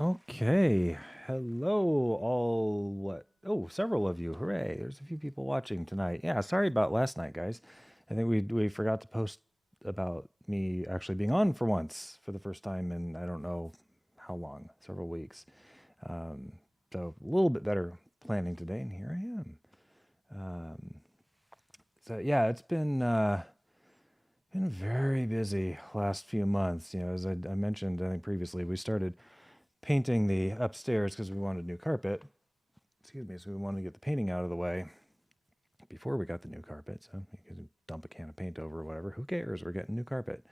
Okay. Hello, all. What? Oh, several of you. Hooray. There's a few people watching tonight. Yeah, sorry about last night, guys. I think we forgot to post about me actually being on for once for the first time in I don't know how long, several weeks. Um, so a little bit better planning today, and here I am. Um, so yeah, it's been very busy last few months. You know, as I mentioned, I think previously, we started painting the upstairs because we wanted new carpet. Excuse me. So we wanted to get the painting out of the way before we got the new carpet. So you can dump a can of paint over or whatever. Who cares? We're getting new carpet.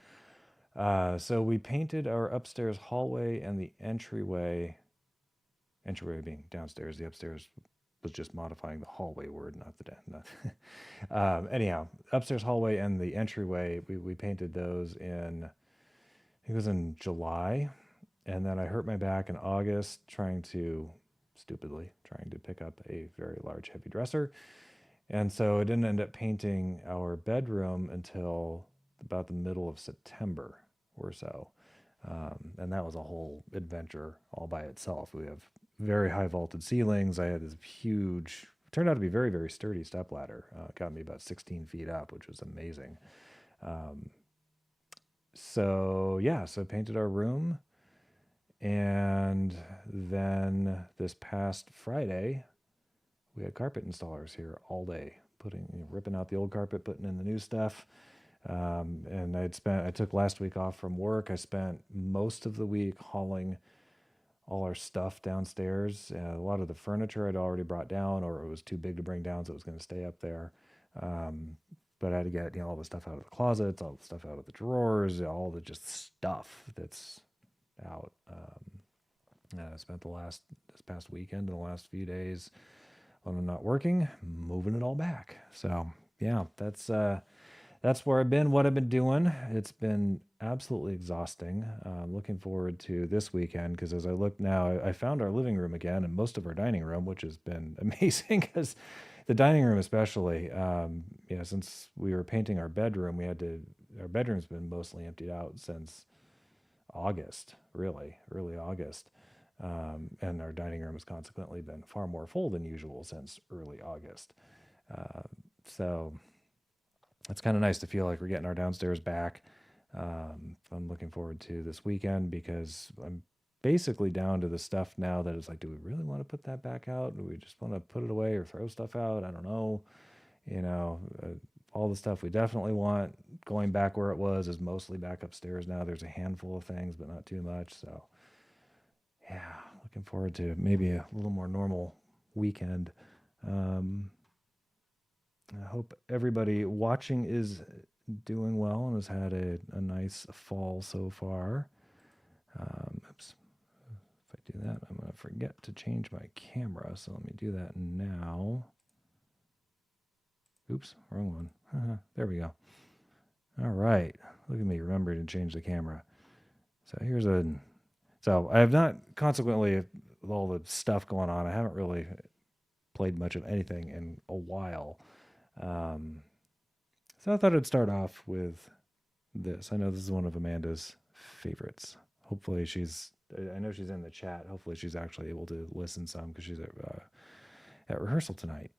So we painted our upstairs hallway and the entryway. Entryway being downstairs. The upstairs was just modifying the hallway word, not the anyhow, upstairs hallway and the entryway. We painted those in. I think it was in July, and then I hurt my back in August stupidly trying to pick up a very large heavy dresser. And so I didn't end up painting our bedroom until about the middle of September or so. And that was a whole adventure all by itself. We have very high vaulted ceilings. I had this huge, turned out to be very, very sturdy step ladder. It got me about 16 feet up, which was amazing. Um, so painted our room. And then this past Friday, we had carpet installers here all day, ripping out the old carpet, putting in the new stuff. And I took last week off from work. I spent most of the week hauling all our stuff downstairs. A lot of the furniture I'd already brought down, or it was too big to bring down, so it was going to stay up there. But I had to get all the stuff out of the closets, all the stuff out of the drawers, all the just stuff that's out. I spent this past weekend and the last few days when I'm not working, moving it all back. So yeah, that's where I've been, what I've been doing. It's been absolutely exhausting. Looking forward to this weekend because as I look now, I found our living room again and most of our dining room, which has been amazing because the dining room especially, since we were painting our bedroom, our bedroom's been mostly emptied out since August, really, early August. And our dining room has consequently been far more full than usual since early August. Uh, so it's kind of nice to feel like we're getting our downstairs back. I'm looking forward to this weekend because I'm basically down to the stuff now that it's like, do we really want to put that back out? Do we just want to put it away or throw stuff out? I don't know. You know, all the stuff we definitely want going back where it was is mostly back upstairs now. There's a handful of things, but not too much. So yeah, looking forward to maybe a little more normal weekend. Um, I hope everybody watching is doing well and has had a nice fall so far. Oops. If I do that, I'm going to forget to change my camera. So let me do that now. Oops, wrong one. There we go. All right. Look at me remembering to change the camera. So I have not, consequently, with all the stuff going on, I haven't really played much of anything in a while. So I thought I'd start off with this. I know this is one of Amanda's favorites. Hopefully I know she's in the chat. Hopefully she's actually able to listen some because she's at rehearsal tonight.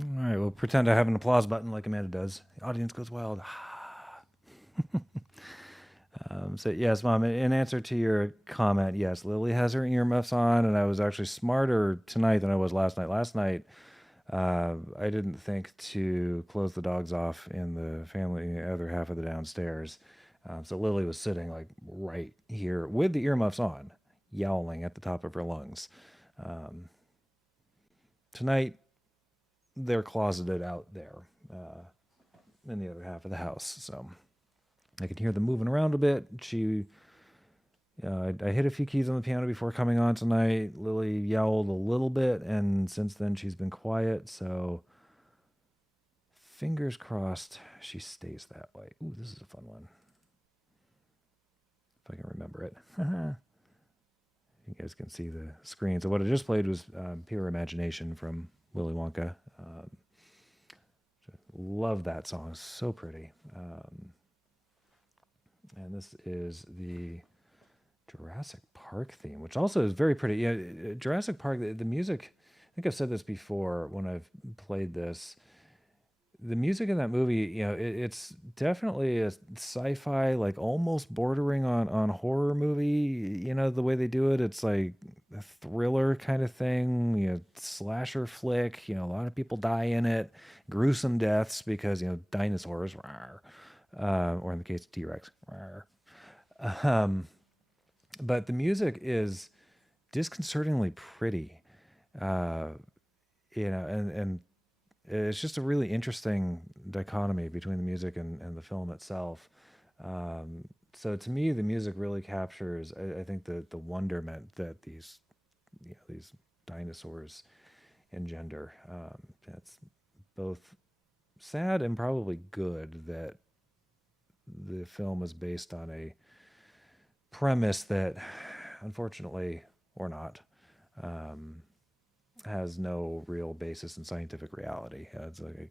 All right, we'll pretend I have an applause button like Amanda does. The audience goes wild. So yes, Mom, in answer to your comment, yes, Lily has her earmuffs on, and I was actually smarter tonight than I was last night. Last night, I didn't think to close the dogs off in the family, the other half of the downstairs. So Lily was sitting like right here with the earmuffs on, yowling at the top of her lungs. Um, Tonight, they're closeted out there in the other half of the house. So I could hear them moving around a bit. I hit a few keys on the piano before coming on tonight. Lily yowled a little bit, and since then she's been quiet. So fingers crossed she stays that way. Ooh, this is a fun one. If I can remember it. You guys can see the screen. So what I just played was Pure Imagination from Willy Wonka. Love that song. So pretty. And this is the Jurassic Park theme, which also is very pretty. Yeah, Jurassic Park, the music, I think I've said this before when I've played this. The music in that movie, it's definitely a sci-fi, like almost bordering on horror movie. The way they do it, it's like a thriller kind of thing. Slasher flick. A lot of people die in it, gruesome deaths because dinosaurs, or in the case of T-Rex. But the music is disconcertingly pretty, and it's just a really interesting dichotomy between the music and the film itself. So to me, the music really captures, I think, the wonderment that these dinosaurs engender. It's both sad and probably good that the film is based on a premise that, unfortunately or not, has no real basis in scientific reality. It's like,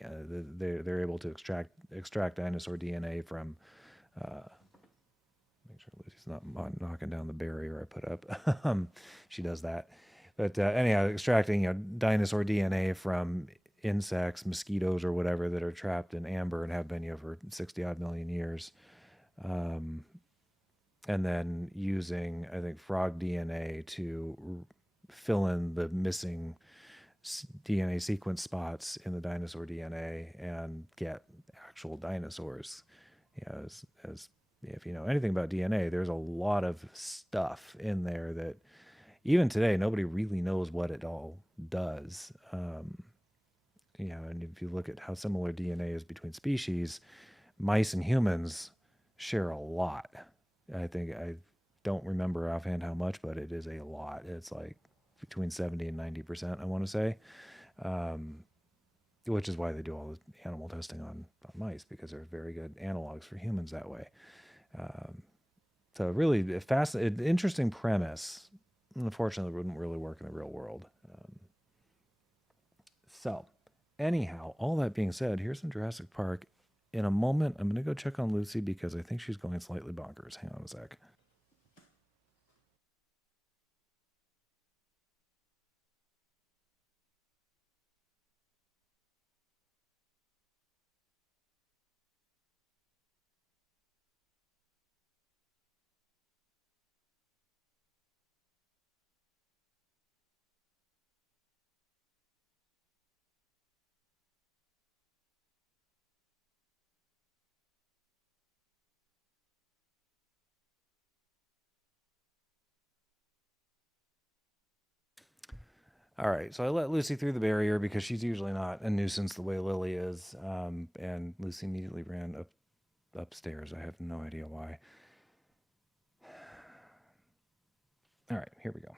they're able to extract dinosaur DNA from. Make sure Lucy's not knocking down the barrier I put up. She does that, but anyhow, extracting dinosaur DNA from insects, mosquitoes, or whatever that are trapped in amber and have been for 60 odd million years. And then using, I think, frog DNA to fill in the missing DNA sequence spots in the dinosaur DNA and get actual dinosaurs. As if you know anything about DNA, there's a lot of stuff in there that even today nobody really knows what it all does. And if you look at how similar DNA is between species, mice and humans share a lot. I think I don't remember offhand how much, but it is a lot. It's like between 70 and 90%, I want to say, which is why they do all the animal testing on mice, because they're very good analogs for humans that way. So really interesting premise. Unfortunately, it wouldn't really work in the real world. So anyhow, all that being said, here's some Jurassic Park. In a moment, I'm going to go check on Lucy because I think she's going slightly bonkers. Hang on a sec. All right, so I let Lucy through the barrier because she's usually not a nuisance the way Lily is, and Lucy immediately ran upstairs. I have no idea why. All right, here we go.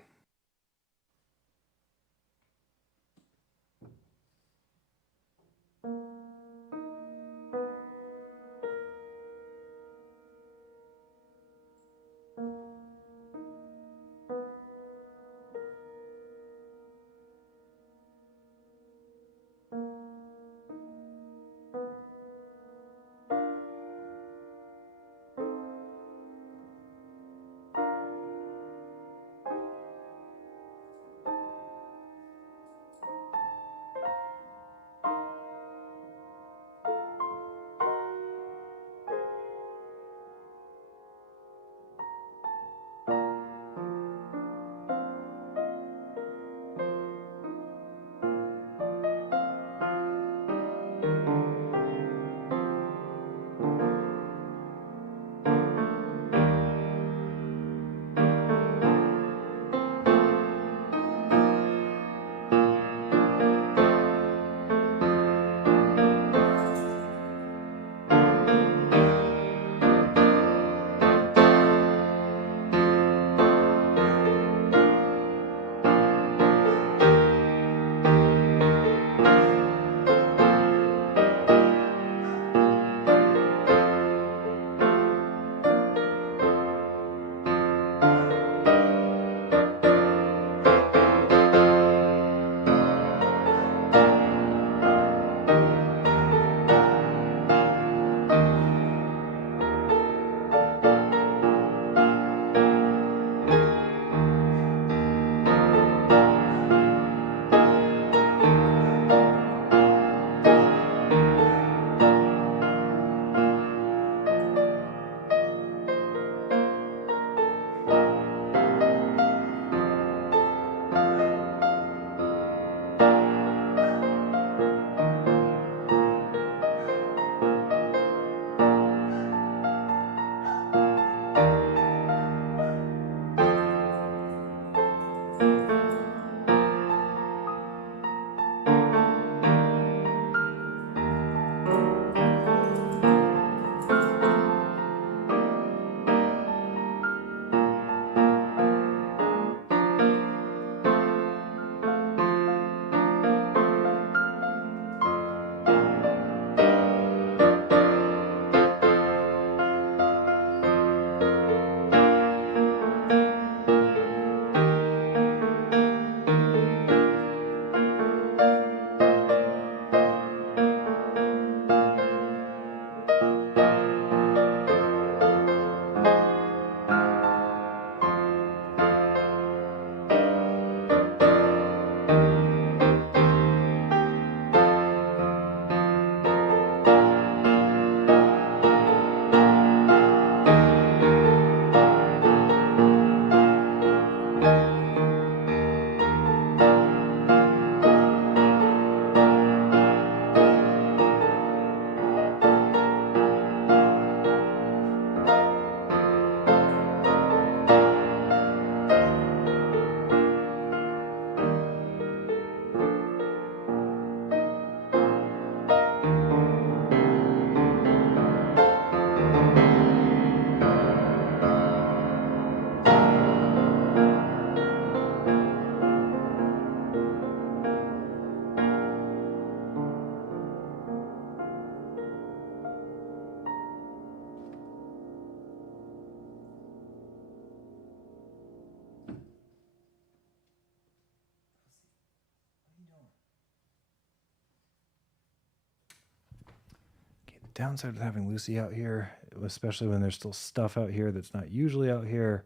downside of having Lucy out here, especially when there's still stuff out here that's not usually out here,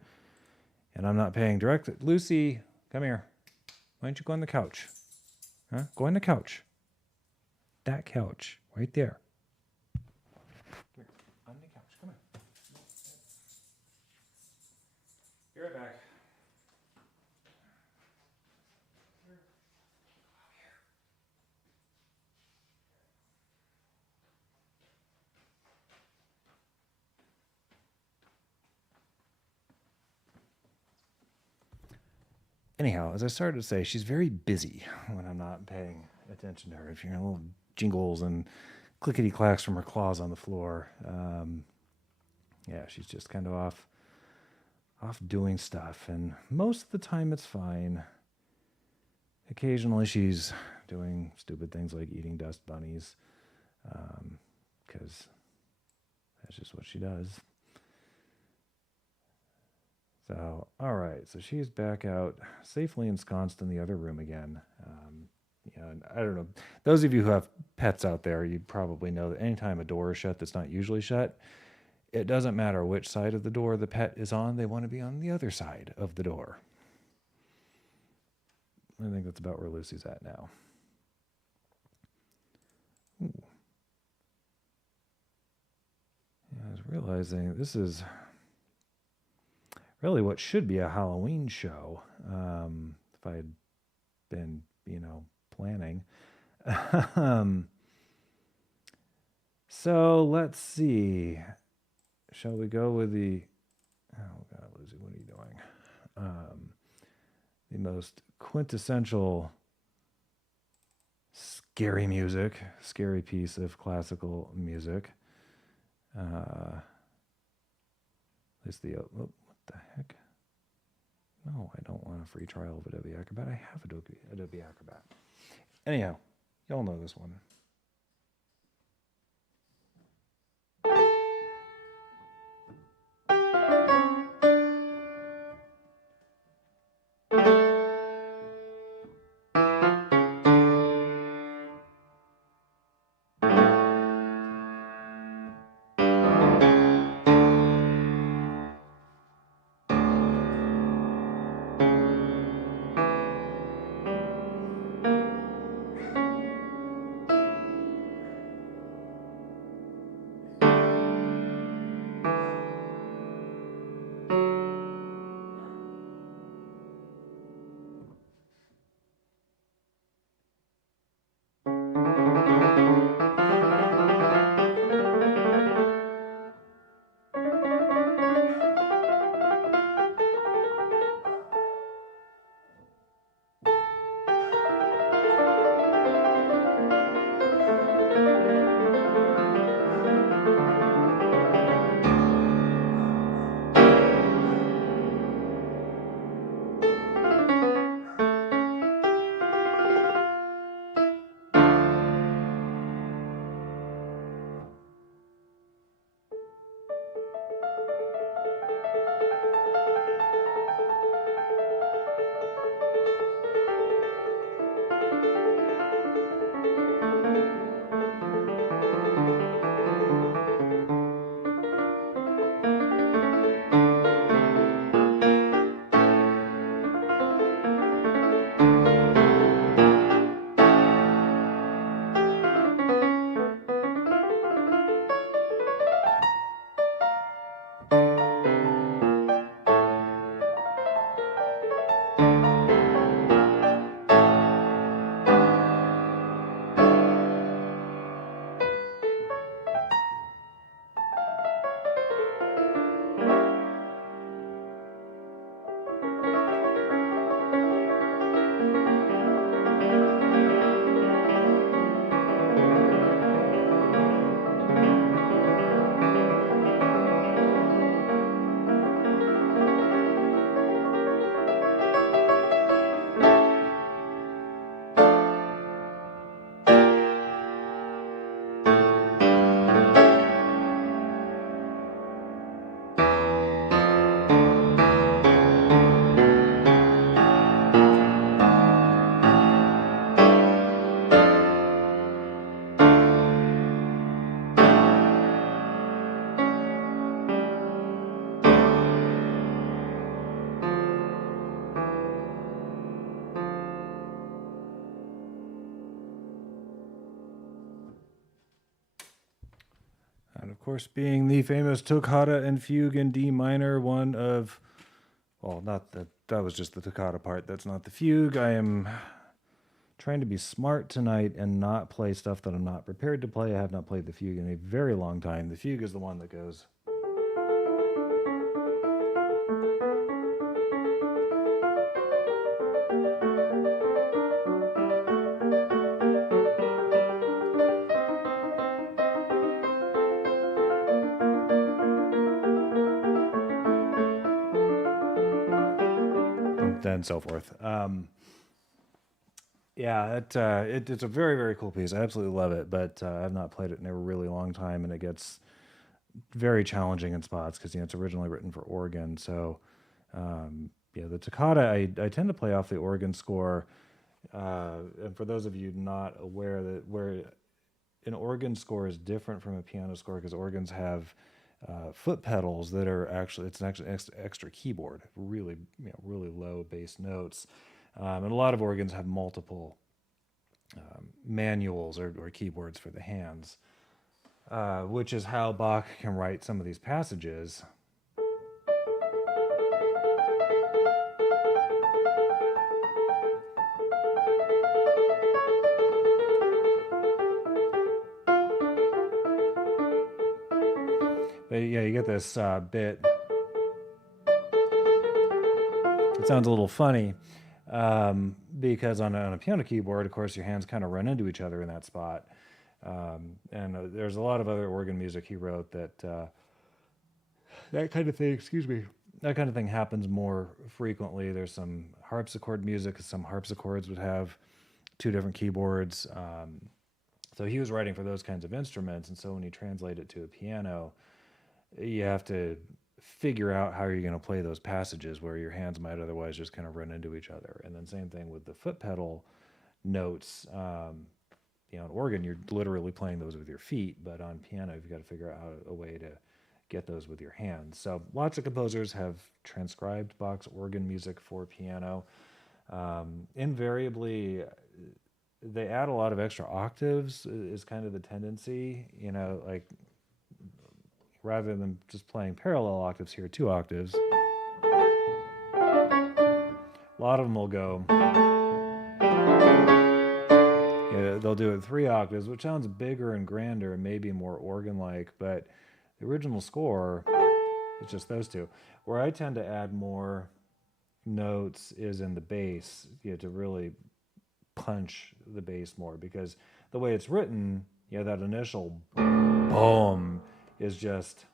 and I'm not paying direct. Lucy, come here. Why don't you go on the couch? Huh? Go on the couch. That couch right there. Here, on the couch. Come on. Be right back. Anyhow, as I started to say, she's very busy when I'm not paying attention to her. If you're hearing little jingles and clickety clacks from her claws on the floor, yeah, she's just kind of off doing stuff. And most of the time, it's fine. Occasionally, she's doing stupid things like eating dust bunnies, because that's just what she does. So, all right. So she's back out, safely ensconced in the other room again. And I don't know. Those of you who have pets out there, you probably know that anytime a door is shut that's not usually shut, it doesn't matter which side of the door the pet is on. They want to be on the other side of the door. I think that's about where Lucy's at now. Ooh. Yeah, I was realizing this is really what should be a Halloween show, if I had been, planning. So let's see. Shall we go with the... Oh, God, Lucy, what are you doing? The most quintessential scary piece of classical music. At least what the heck? No, I don't want a free trial of Adobe Acrobat. I have Adobe Acrobat. Anyhow, y'all know this one. course, being the famous toccata and fugue in D minor, one of, well, not that was just the toccata part. That's not the fugue. I am trying to be smart tonight and not play stuff that I'm not prepared to play. I have not played the fugue in a very long time. The fugue is the one that goes. And so forth. Yeah, it's a very, very cool piece. I absolutely love it, but I've not played it in a really long time, and it gets very challenging in spots because it's originally written for organ. So, the toccata, I tend to play off the organ score. And for those of you not aware that where an organ score is different from a piano score because organs have foot pedals that are actually extra keyboard, really really low bass notes, and a lot of organs have multiple manuals or keyboards for the hands, which is how Bach can write some of these passages. But yeah, you get this bit. It sounds a little funny because on a piano keyboard, of course, your hands kind of run into each other in that spot. And there's a lot of other organ music he wrote that that kind of thing, excuse me, that kind of thing happens more frequently. There's some harpsichord music. Some harpsichords would have two different keyboards. So he was writing for those kinds of instruments. And so when you translate it to a piano, you have to figure out how you're going to play those passages where your hands might otherwise just kind of run into each other. And then same thing with the foot pedal notes. On organ, you're literally playing those with your feet, but on piano, you've got to figure out a way to get those with your hands. So lots of composers have transcribed Bach's organ music for piano. Invariably, they add a lot of extra octaves is kind of the tendency, like rather than just playing parallel octaves here, 2 octaves. A lot of them will go, they'll do it 3 octaves, which sounds bigger and grander and maybe more organ-like, but the original score, it's just those 2. Where I tend to add more notes is in the bass, to really punch the bass more, because the way it's written, that initial boom is just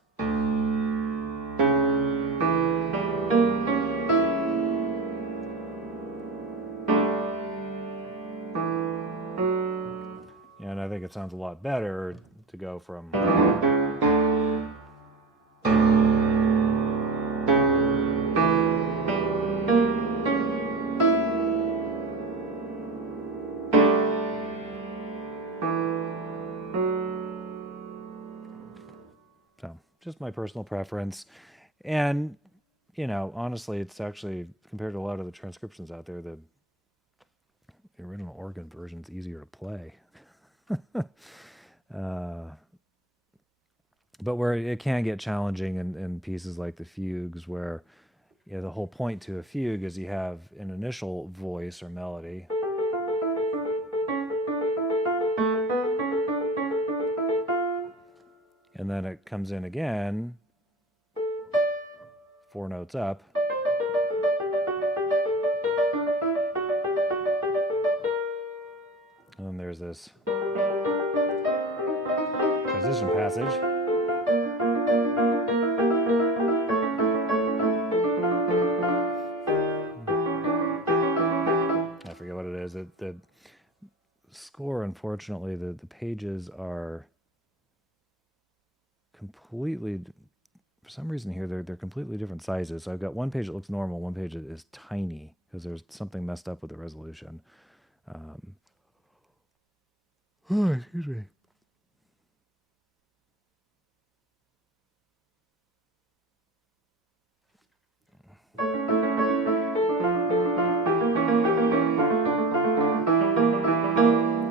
and I think it sounds a lot better to go from just my personal preference. And, honestly, it's actually, compared to a lot of the transcriptions out there, the original organ version is easier to play. But where it can get challenging in pieces like the fugues, where the whole point to a fugue is you have an initial voice or melody. And then it comes in again, 4 notes up. And then there's this transition passage. I forget what it is. The score, unfortunately, the pages are completely, for some reason here, they're completely different sizes. So I've got one page that looks normal, one page that is tiny because there's something messed up with the resolution. Excuse me.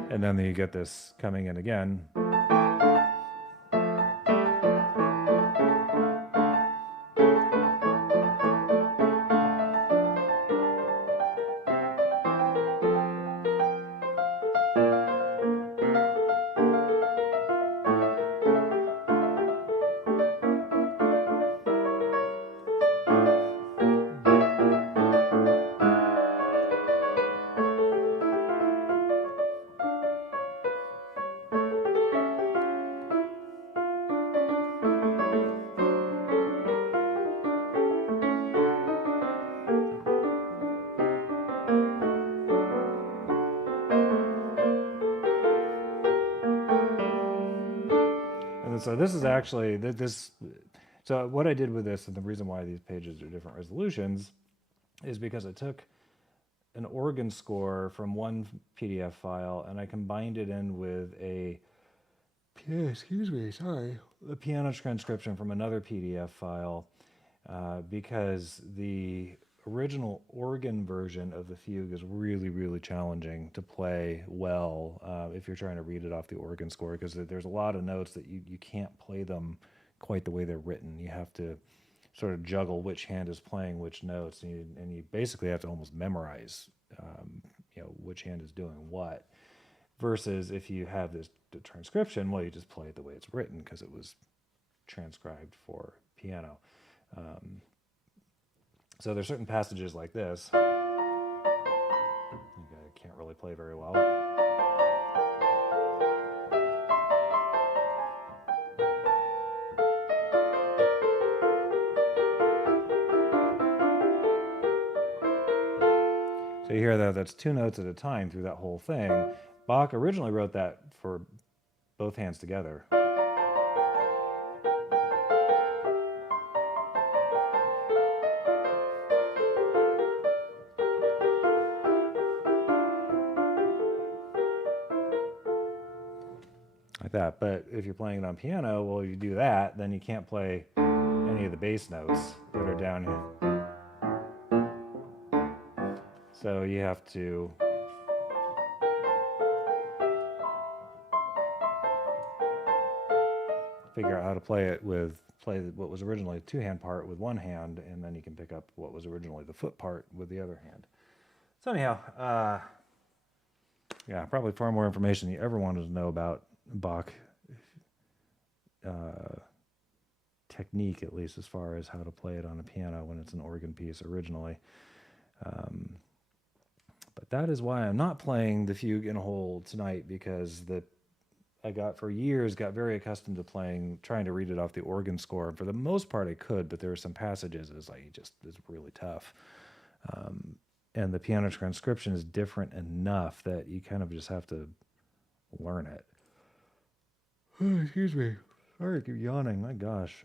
And then you get this coming in again. So this is actually this. So what I did with this, and the reason why these pages are different resolutions, is because I took an organ score from one PDF file and I combined it in with a piano transcription from another PDF file, because the original organ version of the fugue is really, really challenging to play well if you're trying to read it off the organ score, because there's a lot of notes that you can't play them quite the way they're written. You have to sort of juggle which hand is playing which notes, and you basically have to almost memorize, which hand is doing what. Versus if you have the transcription, well, you just play it the way it's written because it was transcribed for piano. So there's certain passages like this. I can't really play very well. So you hear that that's two notes at a time through that whole thing. Bach originally wrote that for both hands together. Like that. But if you're playing it on piano, well, you do that, then you can't play any of the bass notes that are down here. So you have to figure out how to play what was originally a two-hand part with one hand, and then you can pick up what was originally the foot part with the other hand. So anyhow, yeah, probably far more information than you ever wanted to know about Bach technique, at least as far as how to play it on a piano when it's an organ piece originally. But that is why I'm not playing the fugue in whole tonight, because I got very accustomed to trying to read it off the organ score. For the most part, I could, but there were some passages it's really tough. And the piano transcription is different enough that you kind of just have to learn it. Oh, excuse me. Sorry, I keep yawning. My gosh.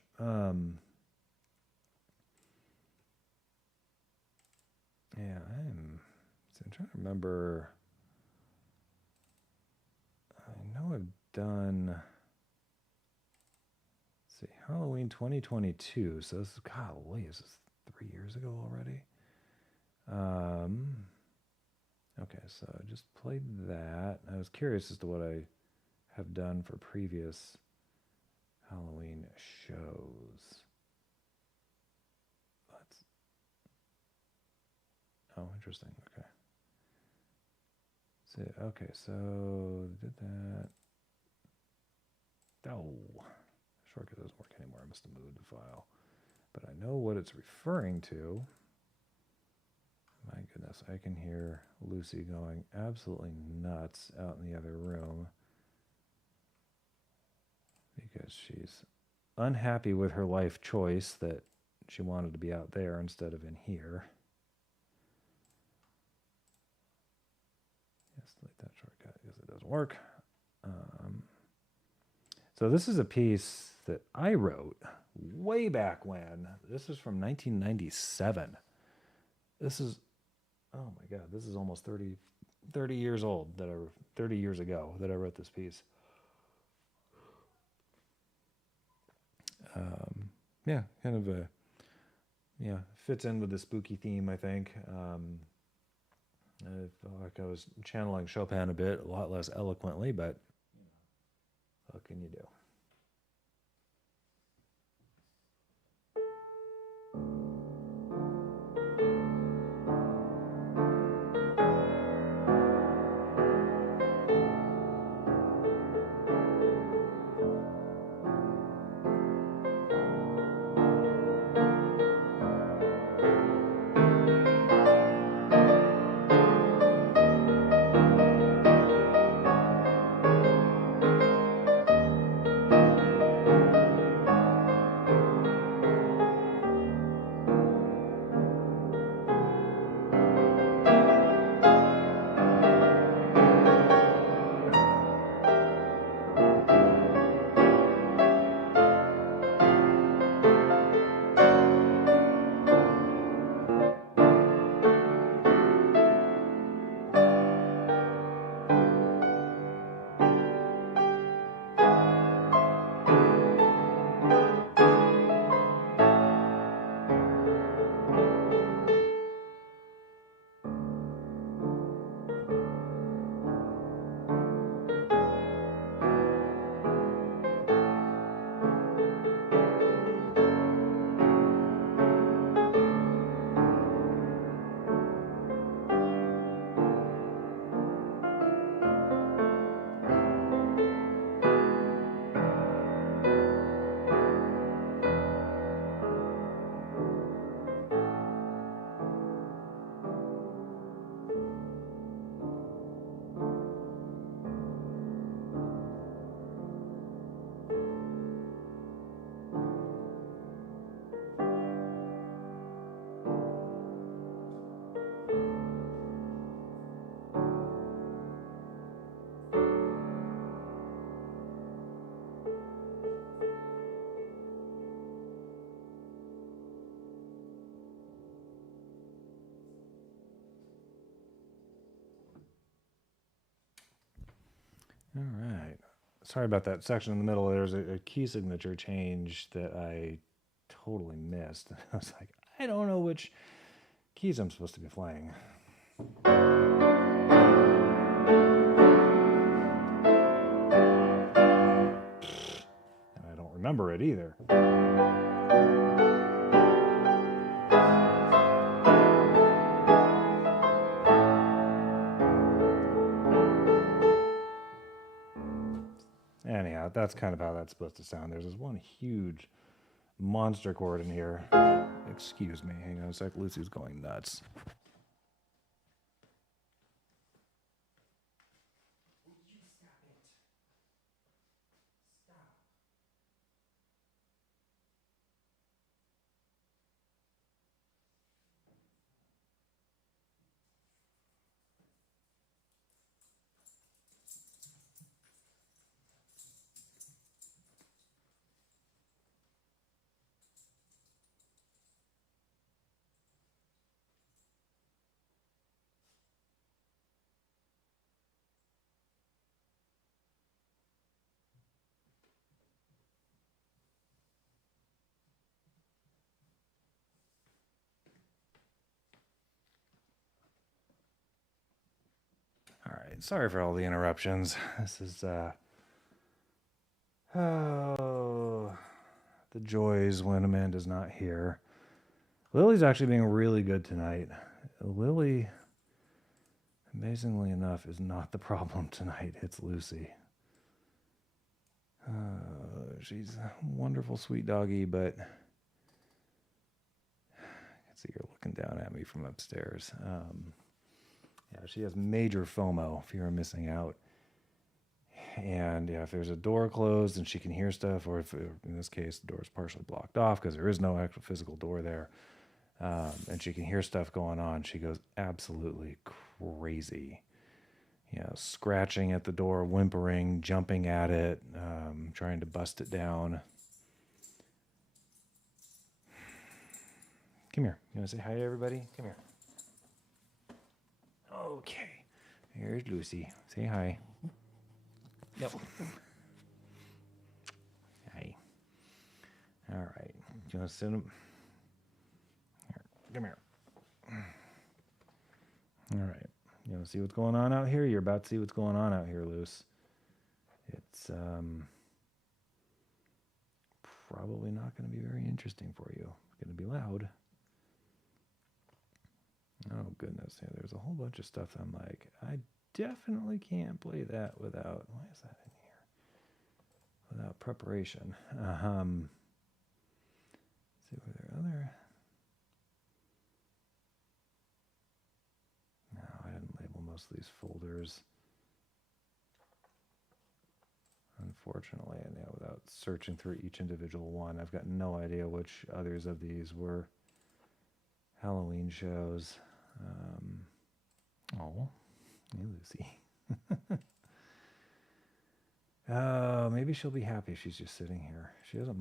I'm trying to remember. I know I've done, let's see, Halloween 2022. So this is, is this 3 years ago already? Okay, so I just played that. I was curious as to what I have done for previous Halloween shows. Oh, interesting. Okay. Okay, so did that. Oh, shortcut doesn't work anymore. I must have moved the file. But I know what it's referring to. My goodness, I can hear Lucy going absolutely nuts out in the other room because she's unhappy with her life choice that she wanted to be out there instead of in here. Yes, delete that shortcut because it doesn't work. So this is a piece that I wrote way back when. This is from 1997. This is, oh my God, this is almost 30 years old, 30 years ago that I wrote this piece. Yeah, kind of fits in with the spooky theme, I think. I felt like I was channeling Chopin a bit, a lot less eloquently, but what can you do? All right. Sorry about that section in the middle. There's a key signature change that I totally missed. I was like, I don't know which keys I'm supposed to be playing. And I don't remember it either. Anyhow, that's kind of how that's supposed to sound. There's this one huge monster chord in here. Excuse me, hang on a sec. Lucy's going nuts. All right, sorry for all the interruptions. This is oh, the joys when Amanda's not here. Lily's actually being really good tonight. Lily, amazingly enough, is not the problem tonight. It's Lucy. She's a wonderful, sweet doggy, but I can see her looking down at me from upstairs. Yeah, she has major FOMO, fear of missing out. And yeah, if there's a door closed and she can hear stuff, or if in this case the door is partially blocked off because there is no actual physical door there, and she can hear stuff going on, she goes absolutely crazy. You know, scratching at the door, whimpering, jumping at it, trying to bust it down. Come here. You want to say hi to everybody? Come here. Okay. Here's Lucy. Say hi. Yep. Hi. All right. Do you want to sit him? Here. Come here. All right. You want to see what's going on out here? You're about to see what's going on out here, Luce. It's probably not going to be very interesting for you. It's going to be loud. Oh, goodness. Yeah, there's a whole bunch of stuff that I'm like, I definitely can't play that without, why is that in here? Without preparation. Let's see, were there other? No, I didn't label most of these folders. Unfortunately, and yeah, without searching through each individual one, I've got no idea which others of these were Halloween shows. Oh, hey, Lucy. Maybe she'll be happy she's just sitting here. She doesn't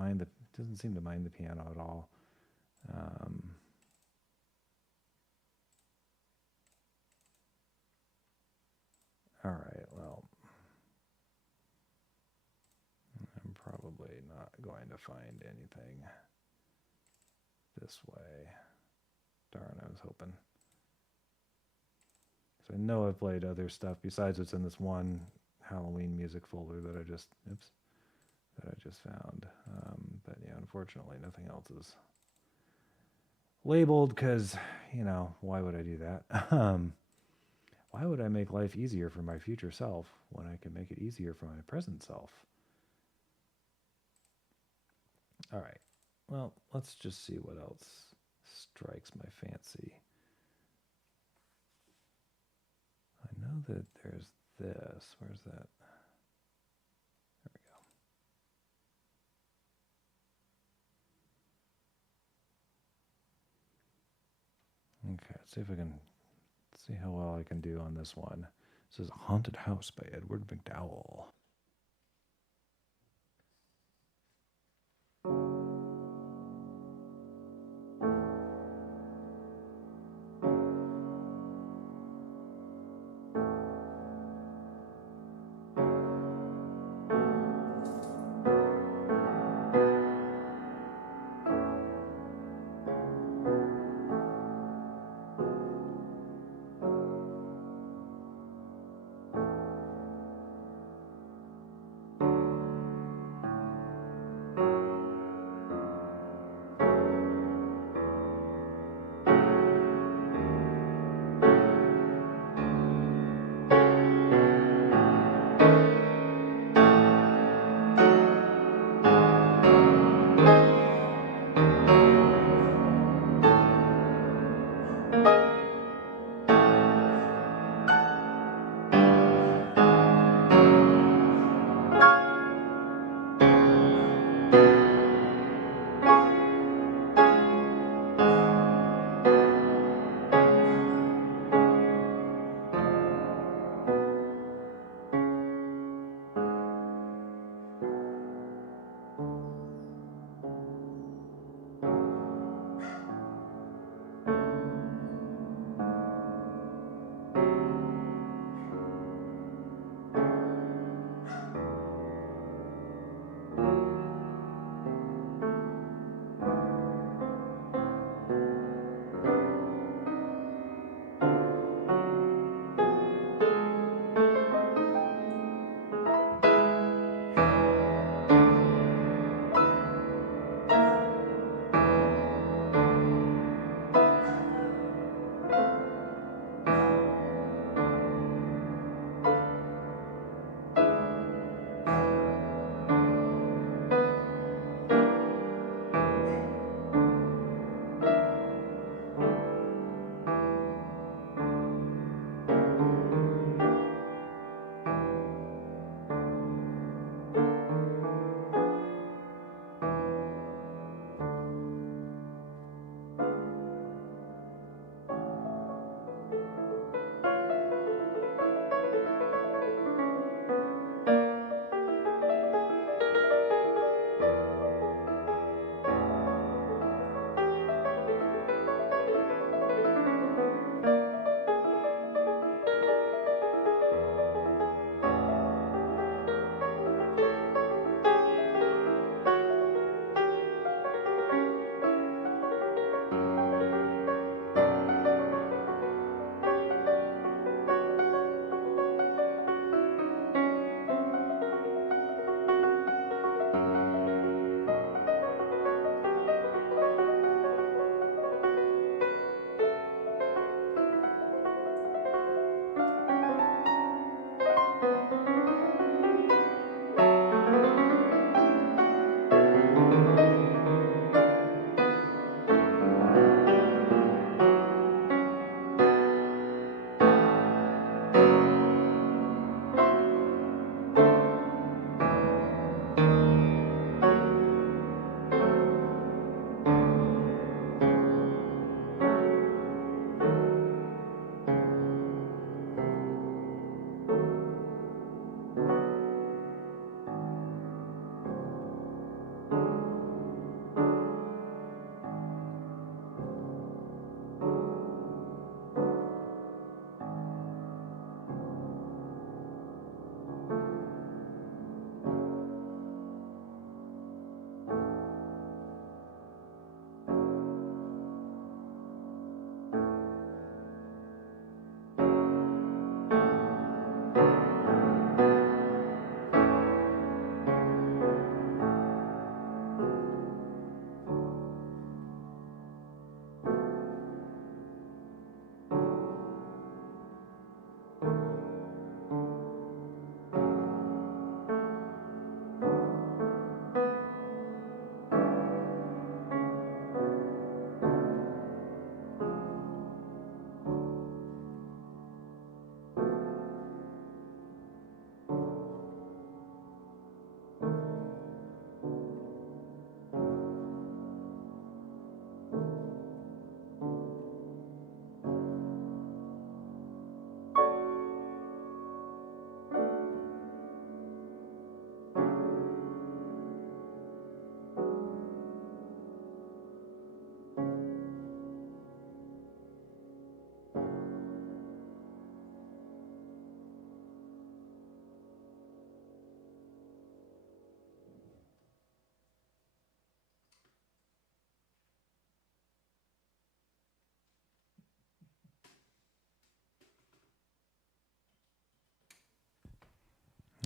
seem to mind the piano at all. All right, well, I'm probably not going to find anything this way. Darn, I was hoping. So I know I've played other stuff besides what's in this one Halloween music folder that I just found. But yeah, unfortunately, nothing else is labeled because, you know, why would I do that? Why would I make life easier for my future self when I can make it easier for my present self? All right. Well, let's just see what else strikes my fancy. I know that there's this. Where's that? There we go. Okay, let's see if I can see how well I can do on this one. This is Haunted House by Edward McDowell.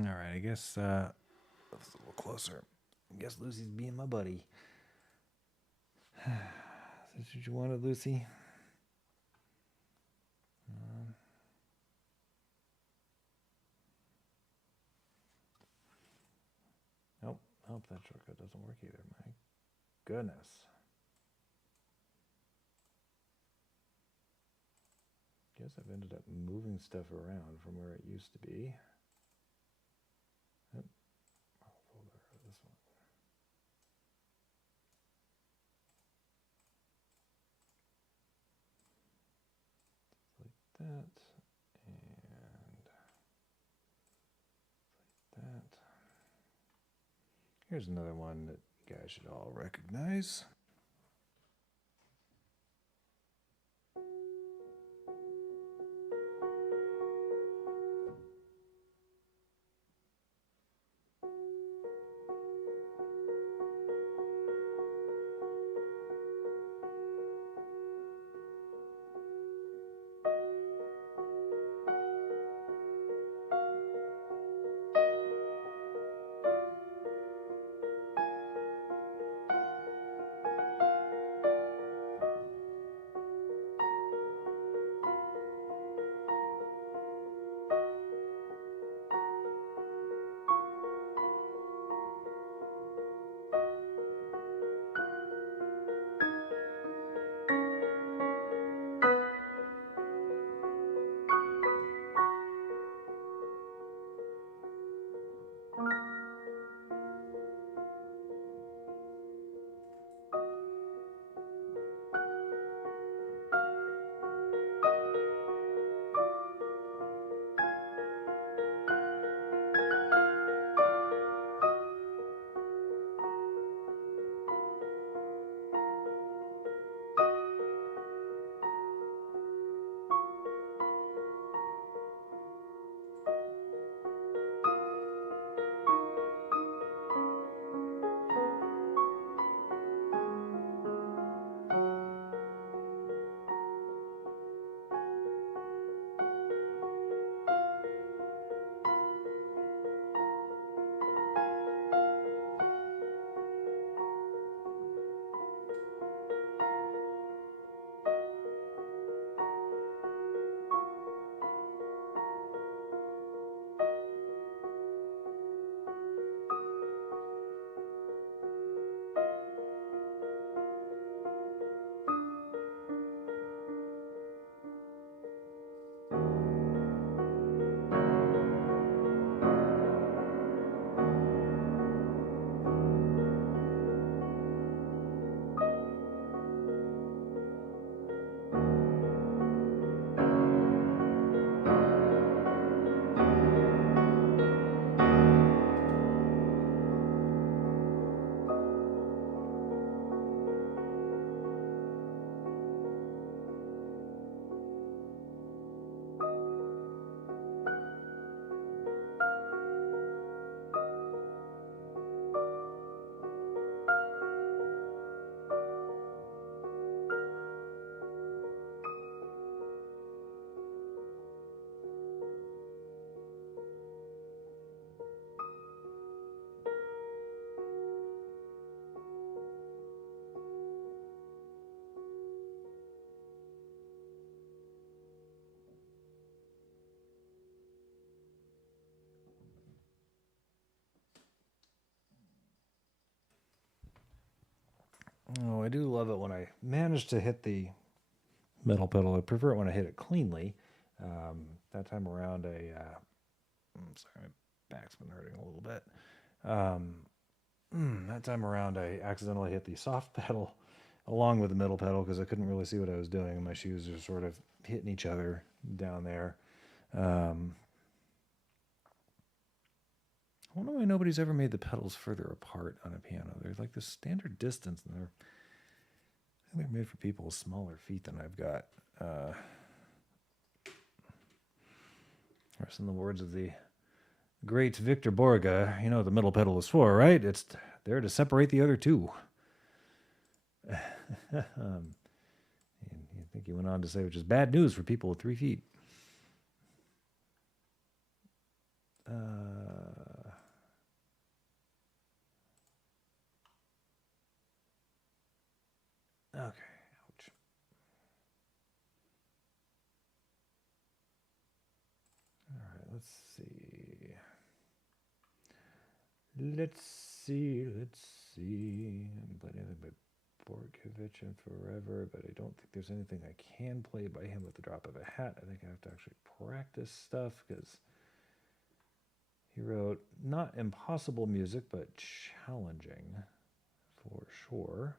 All right, I guess that's a little closer. I guess Lucy's being my buddy. Is this what you wanted, Lucy? Nope. Nope, that shortcut doesn't work either. My goodness. Guess I've ended up moving stuff around from where it used to be. Yep. I'll folder this one. Like that. And like that. Here's another one that you guys should all recognize. Oh, I do love it when I manage to hit the metal pedal. I prefer it when I hit it cleanly. That time around, I'm sorry, my back's been hurting a little bit. That time around, I accidentally hit the soft pedal along with the middle pedal because I couldn't really see what I was doing, and my shoes are sort of hitting each other down there. I wonder why nobody's ever made the pedals further apart on a piano. They're like the standard distance, and they're made for people with smaller feet than I've got. Or in the words of the great Victor Borga, you know what the middle pedal is for, right? It's there to separate the other two. And I think he went on to say, which is bad news for people with 3 feet. Let's see. I'm playing anything by Borkovich and Forever, but I don't think there's anything I can play by him with the drop of a hat. I think I have to actually practice stuff because he wrote not impossible music, but challenging for sure.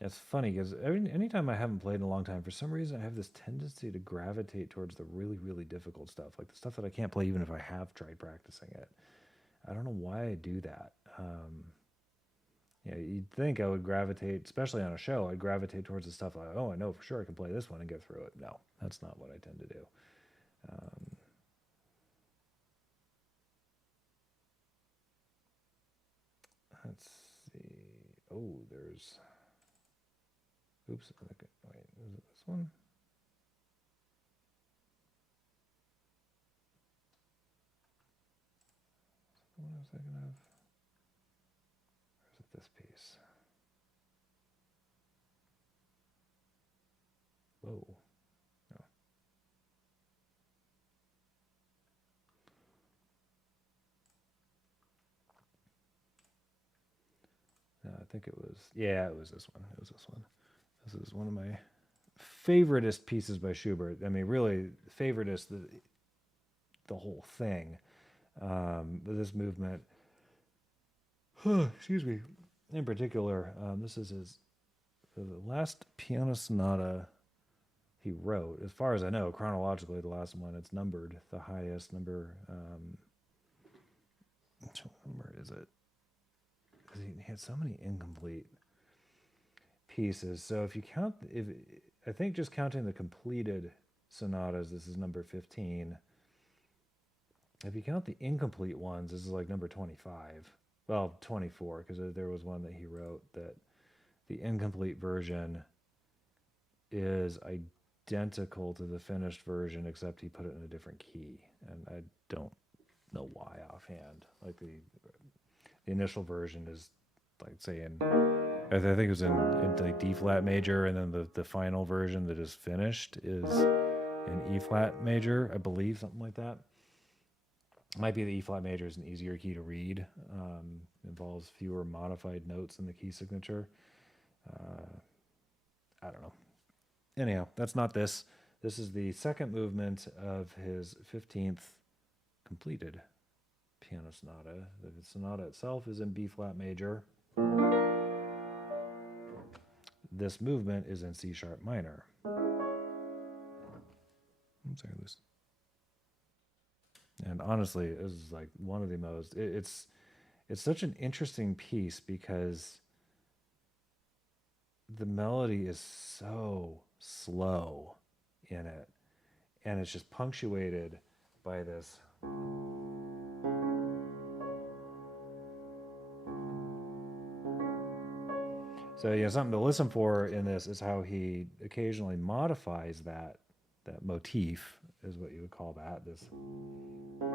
It's funny because anytime I haven't played in a long time, for some reason I have this tendency to gravitate towards the really, really difficult stuff, like the stuff that I can't play even if I have tried practicing it. I don't know why I do that. You'd think I would gravitate, especially on a show, I'd gravitate towards the stuff like, oh, I know for sure I can play this one and get through it. No, that's not what I tend to do. Let's see. Oh, there's... Oops. Okay. Wait, is it this one? Is that the one I was thinking of? Or is it this piece? Whoa. No. No, I think it was... Yeah, it was this one. It was this one. This is one of my favoritist pieces by Schubert. I mean, really, favoritist, the whole thing. But this movement, excuse me, in particular, this is the last piano sonata he wrote. As far as I know, chronologically, the last one, it's numbered, the highest number. Which number is it? Because he had so many incomplete pieces. So if you count, I think just counting the completed sonatas, this is number 15. If you count the incomplete ones, this is like number 25. Well, 24, because there was one that he wrote that the incomplete version is identical to the finished version, except he put it in a different key. And I don't know why offhand. Like the initial version is like, say, I think it was in like D flat major, and then the final version that is finished is in E flat major, I believe, something like that. It might be the E flat major is an easier key to read, involves fewer modified notes in the key signature. I don't know. Anyhow, that's not this. This is the second movement of his 15th completed piano sonata. The sonata itself is in B flat major. This movement is in C sharp minor. I'm sorry, Lucy. And honestly, this is like one of the most. It's such an interesting piece because the melody is so slow in it, and it's just punctuated by this. So, something to listen for in this is how he occasionally modifies that motif, is what you would call that. This. Yeah,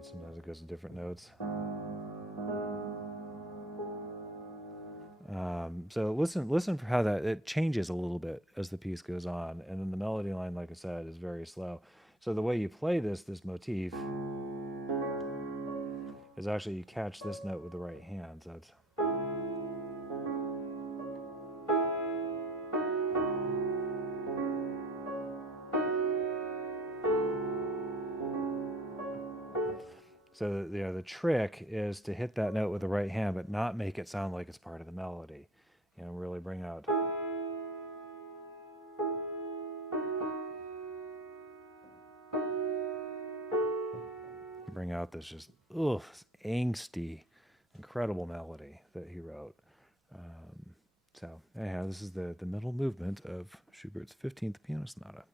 sometimes it goes to different notes. So listen for how that it changes a little bit as the piece goes on, and then the melody line, like I said, is very slow. So the way you play this motif is actually you catch this note with the right hand. So it's the trick is to hit that note with the right hand, but not make it sound like it's part of the melody. Really bring out. Bring out this just this angsty, incredible melody that he wrote. So anyhow, this is the middle movement of Schubert's 15th piano sonata.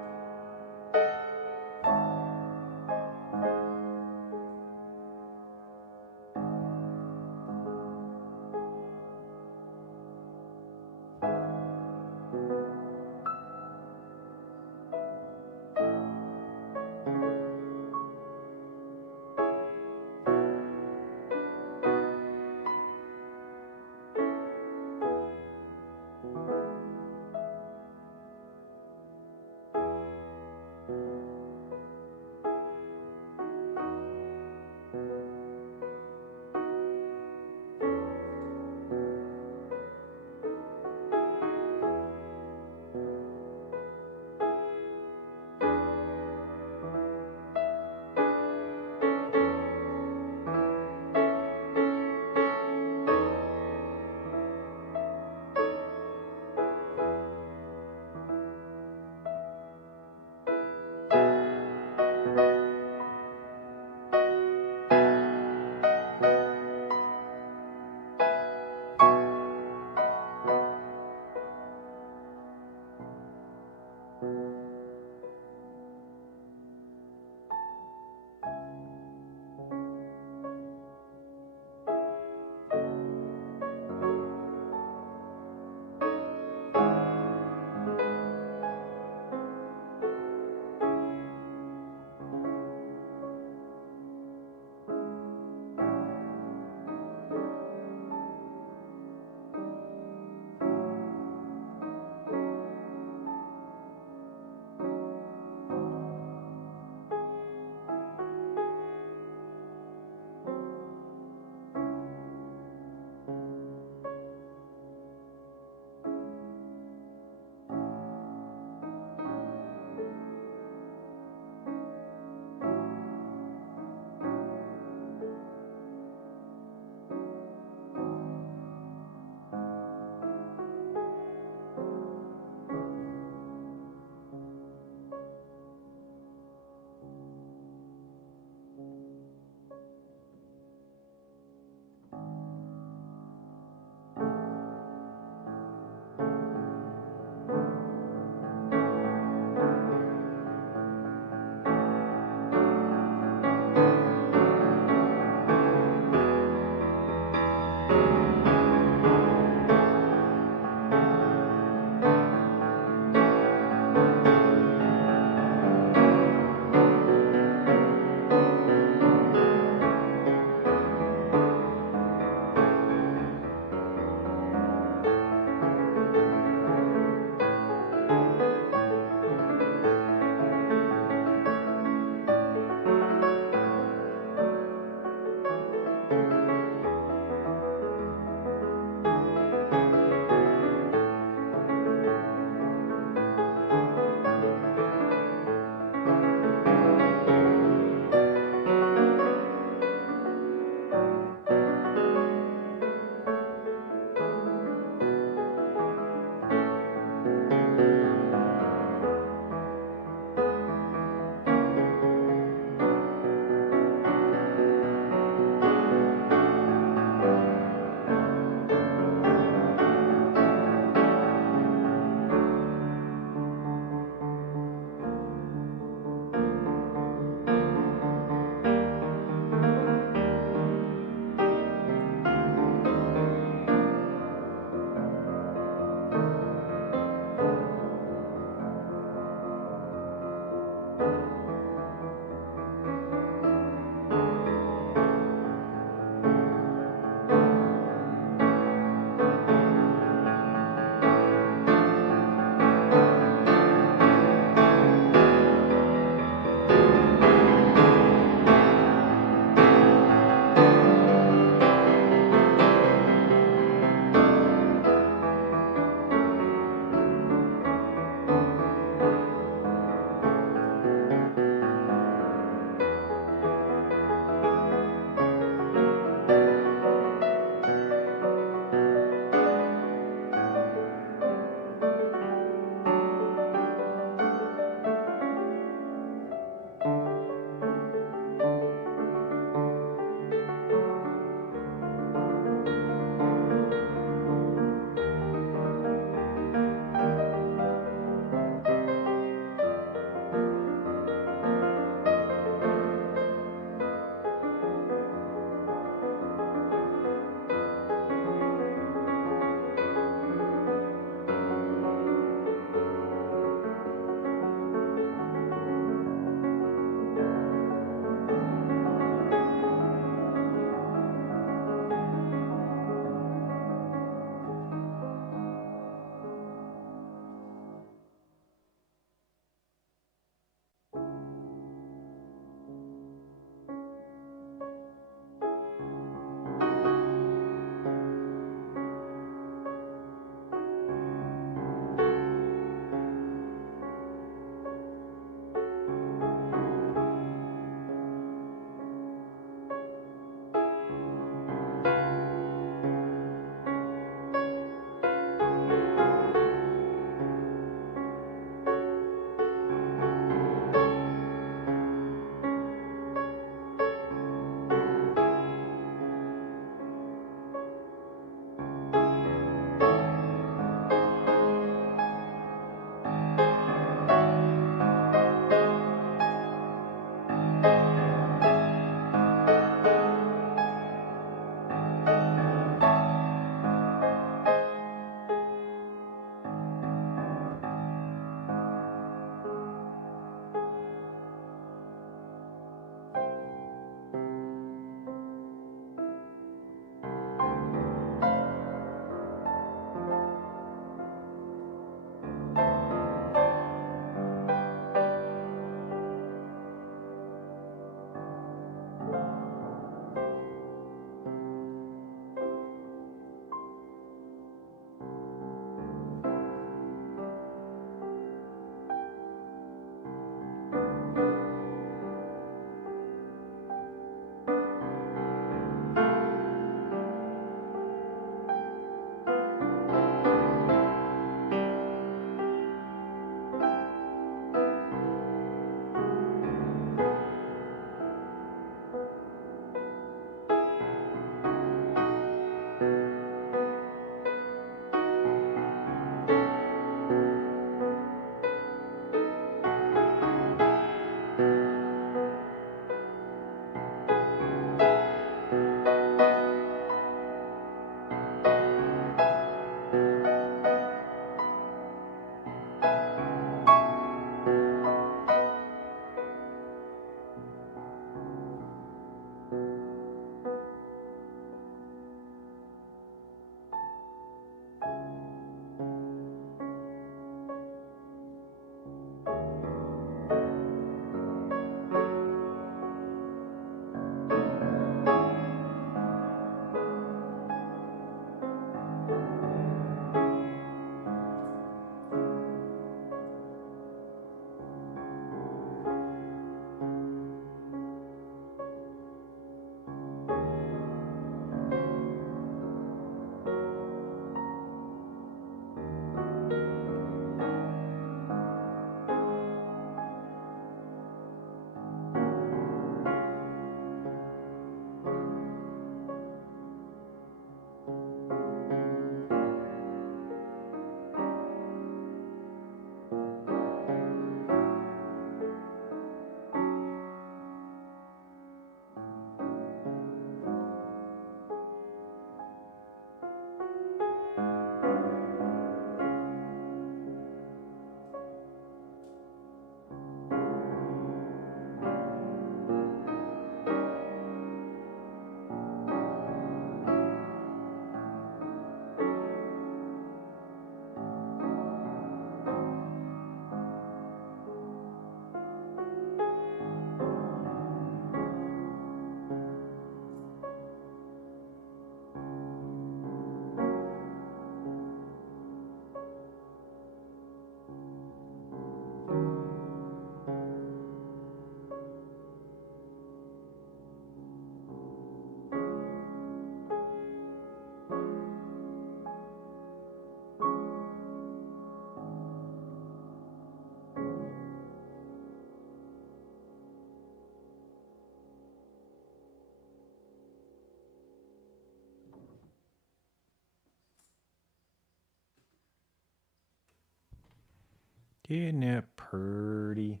Isn't it pretty?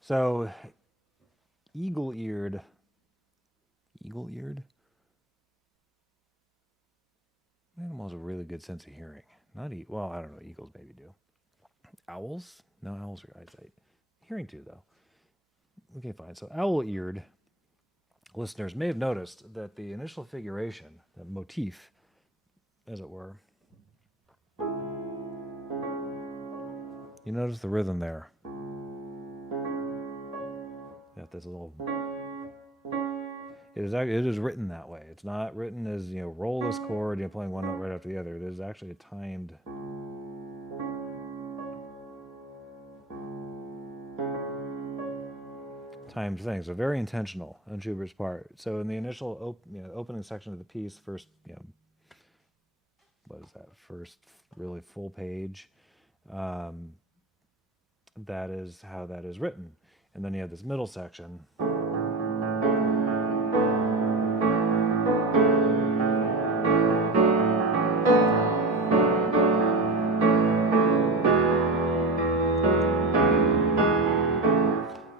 So, eagle-eared animals have a really good sense of hearing. Well, I don't know. Eagles maybe do. Owls? No, owls are eyesight. Hearing too, though. Okay, fine. So owl-eared listeners may have noticed that the initial figuration, the motif, as it were, you notice the rhythm there. Got this little. It is written that way. It's not written as roll this chord, playing one note right after the other. It is actually a timed thing. So very intentional on Schubert's part. So in the initial opening section of the piece, first what is that? First really full page. That is how that is written, and then you have this middle section.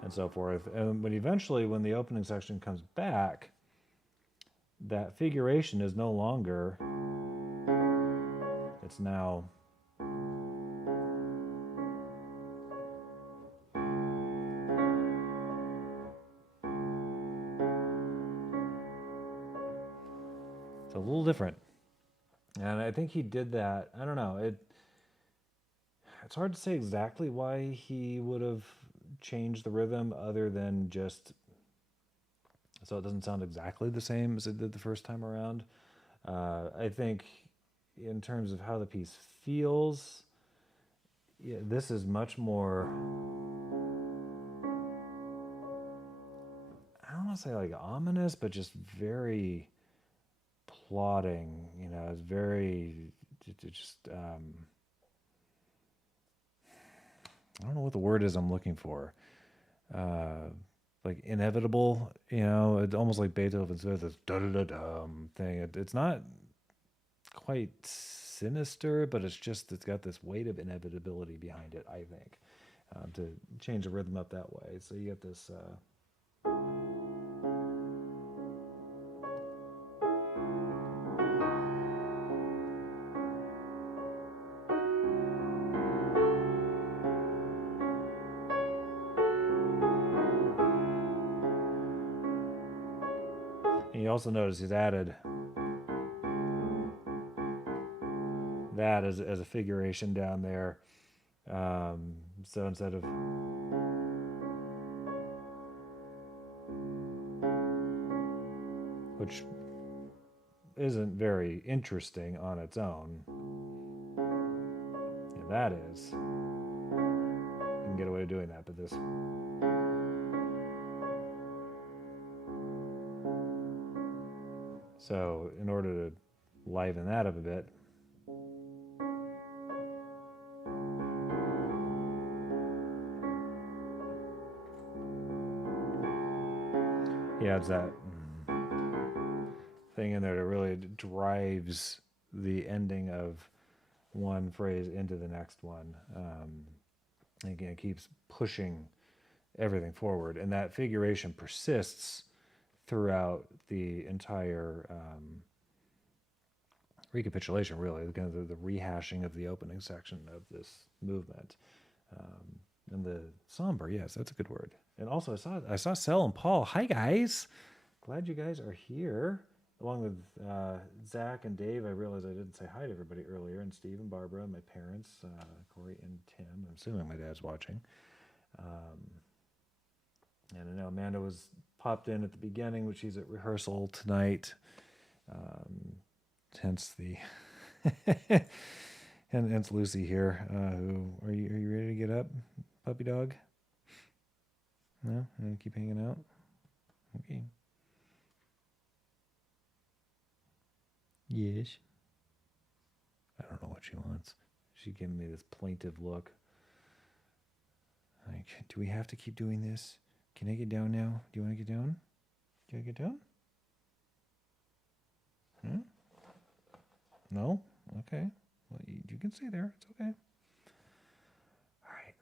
And so forth. And when the opening section comes back, that figuration is no longer, it's now it's a little different. And I think he did that. I don't know. It's hard to say exactly why he would have changed the rhythm other than just so it doesn't sound exactly the same as it did the first time around. I think in terms of how the piece feels, this is much more, I don't want to say like ominous, but just very plodding, it's very just I don't know what the word is I'm looking for. Like inevitable, it's almost like Beethoven's this da-da-da-dum thing. It's not quite sinister, but it's got this weight of inevitability behind it, I think, to change the rhythm up that way. So you get this and you also notice he's added that as a figuration down there. So instead of which isn't very interesting on its own, that is. You can get away with doing that, but this. So in order to liven that up a bit, he adds that thing in there that really drives the ending of one phrase into the next one. Again, it keeps pushing everything forward, and that figuration persists throughout the entire recapitulation, really, kind of the rehashing of the opening section of this movement. And the somber, yes, that's a good word. And also, I saw Sel and Paul. Hi, guys. Glad you guys are here. Along with Zach and Dave, I realized I didn't say hi to everybody earlier, and Steve and Barbara, and my parents, Corey and Tim. I'm assuming my dad's watching. And I know Amanda was popped in at the beginning, but she's at rehearsal tonight. Hence the and hence Lucy here. Who are you ready to get up, puppy dog? No, you want to keep hanging out? Okay. Yes. I don't know what she wants. She gave me this plaintive look. Like, do we have to keep doing this? Can I get down now? Do you want to get down? Do you want to get down? No? Okay. Well, you can stay there. It's okay. All right.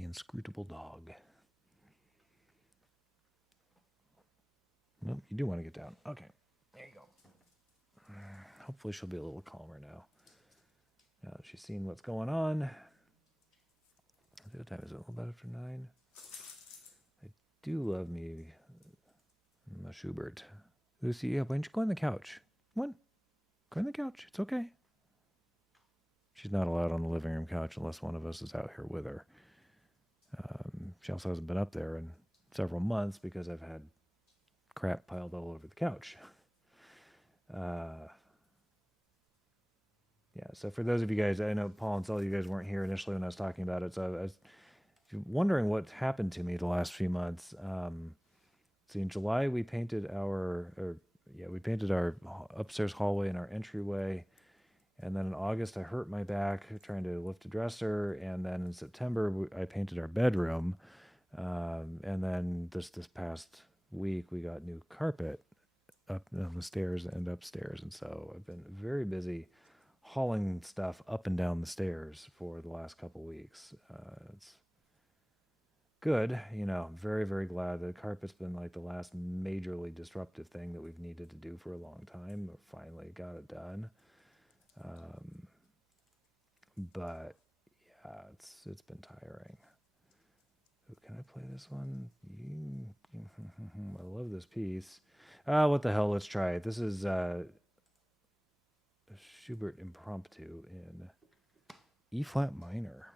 The inscrutable dog. Nope, you do want to get down. Okay, there you go. Hopefully she'll be a little calmer now. Now that she's seen what's going on. What time is it? A little bit after 9. I do love me my Schubert. Lucy, yeah, why don't you go on the couch? Come on. Go on the couch. It's okay. She's not allowed on the living room couch unless one of us is out here with her. She also hasn't been up there in several months because I've had crap piled all over the couch. Yeah, so for those of you guys, I know Paul and Sully, you guys weren't here initially when I was talking about it, so I was wondering what happened to me the last few months. See, in July we painted our upstairs hallway and our entryway, and then in August I hurt my back trying to lift a dresser, and then in September I painted our bedroom, and then this past week we got new carpet up on the stairs and upstairs, and so I've been very busy hauling stuff up and down the stairs for the last couple weeks. It's good, I'm very, very glad. The carpet's been like the last majorly disruptive thing that we've needed to do for a long time. We finally got it done. But yeah, it's been tiring. Can I play this one? I love this piece. What the hell? Let's try it. This is a Schubert Impromptu in E flat minor.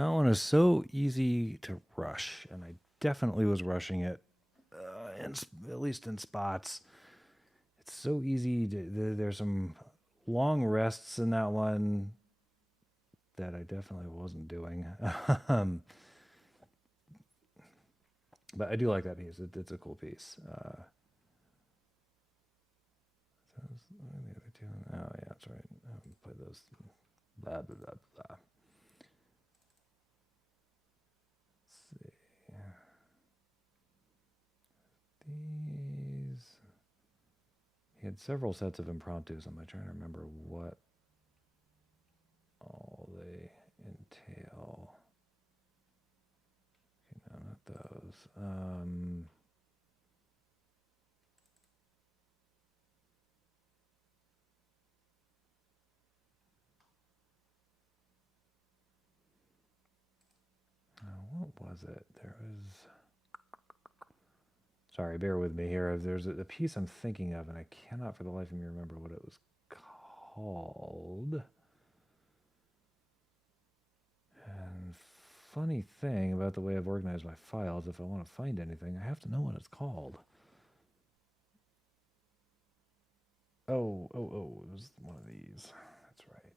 That one is so easy to rush, and I definitely was rushing it, at least in spots. It's so easy. There's some long rests in that one that I definitely wasn't doing. um, but I do like that piece. It's a cool piece. What are the other two? Oh yeah, that's right. I haven't played those. Blah blah blah blah. Let's see. These. He had several sets of impromptus. I'm trying to remember what all they entail. Okay, no, not those. What was it? There was. Sorry, bear with me here. There's a piece I'm thinking of, and I cannot for the life of me remember what it was called. And funny thing about the way I've organized my files, if I want to find anything, I have to know what it's called. Oh, it was one of these. That's right.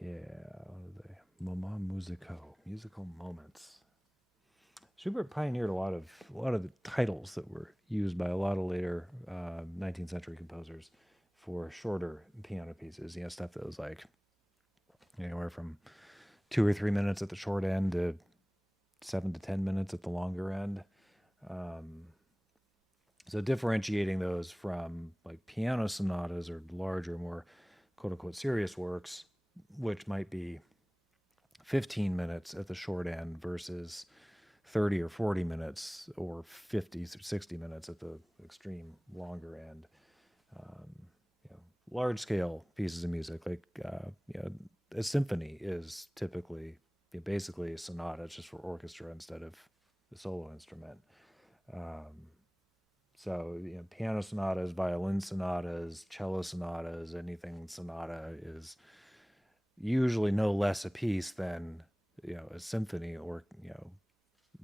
Yeah, what are they? Moment musico, musical moments. Schubert pioneered a lot of the titles that were used by a lot of later 19th century composers for shorter piano pieces. You know, stuff that was like anywhere from 2 or 3 minutes at the short end to 7 to 10 minutes at the longer end. So differentiating those from like piano sonatas or larger, more quote unquote serious works, which might be 15 minutes at the short end versus 30 or 40 minutes or 50 or 60 minutes at the extreme longer end. You know, large scale pieces of music, like you know, a symphony is typically basically a sonata. It's just for orchestra instead of the solo instrument. So you know, piano sonatas, violin sonatas, cello sonatas, anything sonata is usually no less a piece than a symphony or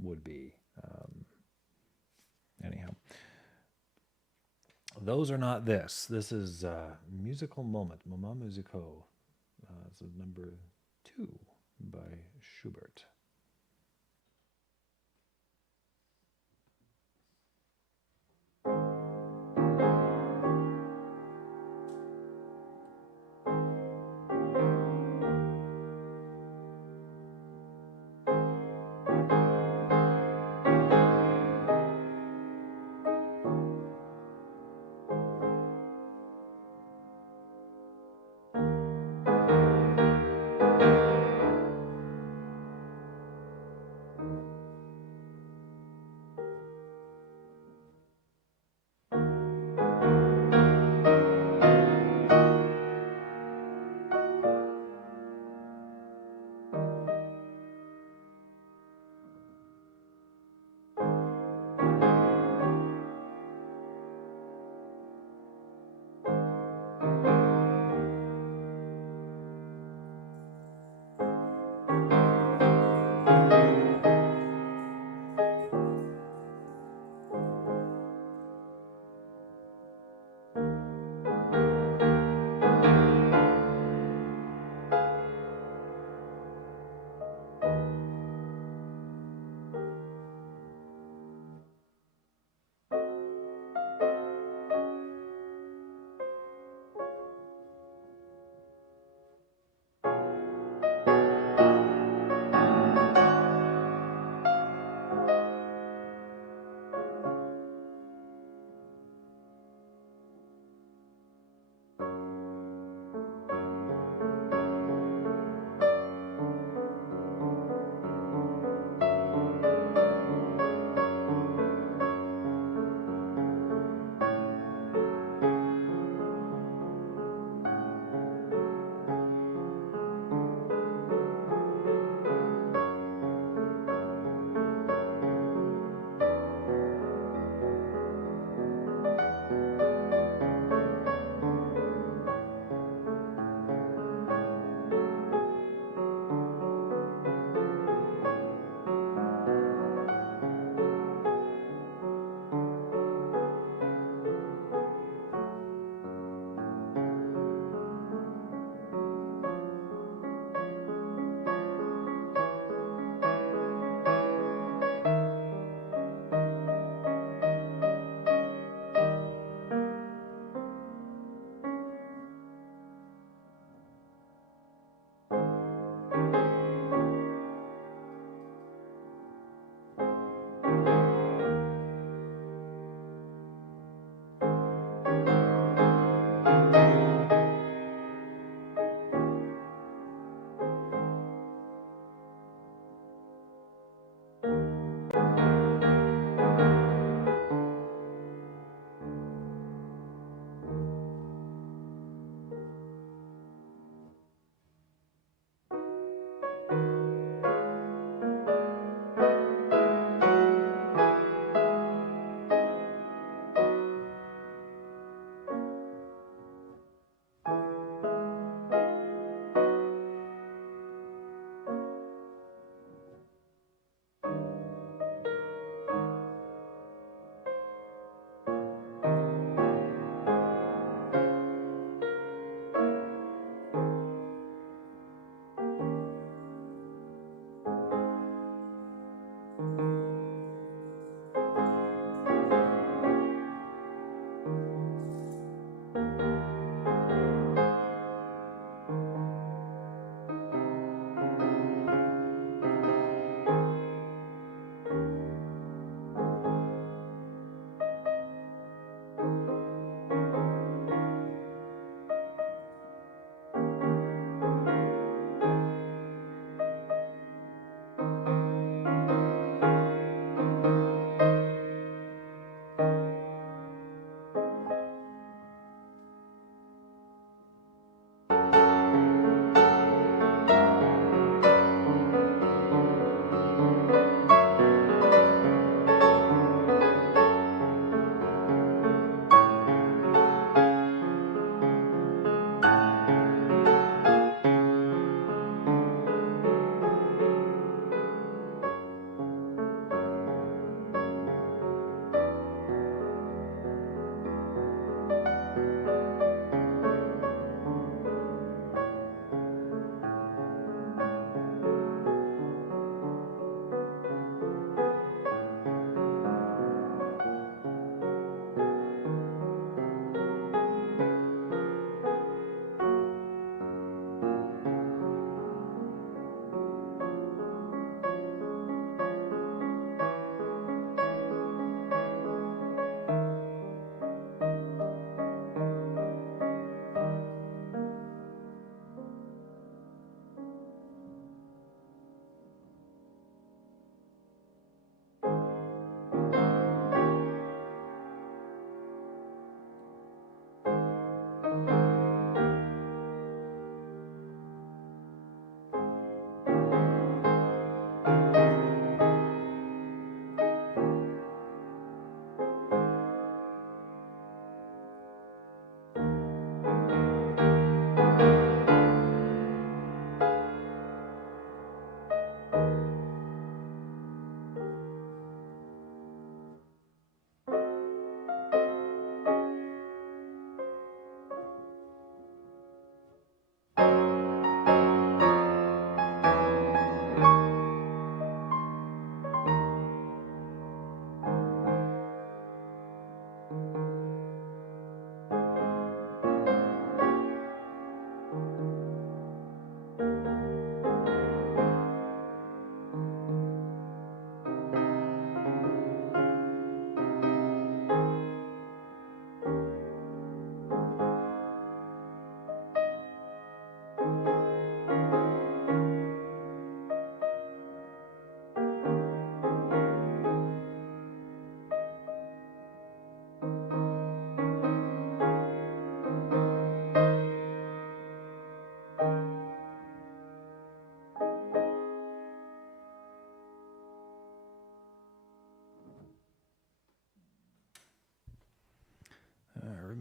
would be. Anyhow, those are not this. This is musical moment, Moment musico. This is number 2 by Schubert.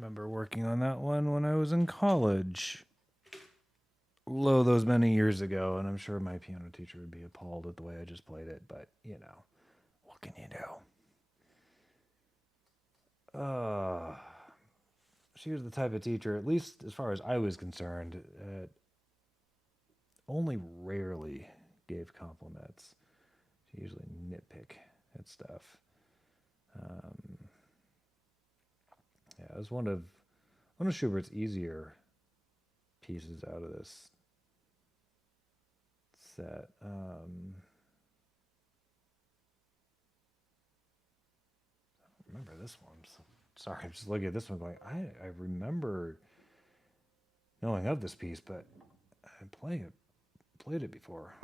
remember working on that one when I was in college. Lo, those many years ago, and I'm sure my piano teacher would be appalled at the way I just played it, but, what can you do? She was the type of teacher, at least as far as I was concerned, only rarely gave compliments. She usually nitpick at stuff. Yeah, it was one of Schubert's easier pieces out of this set. I don't remember this one. So, sorry, I'm just looking at this one going, I remember knowing of this piece, but I played it before.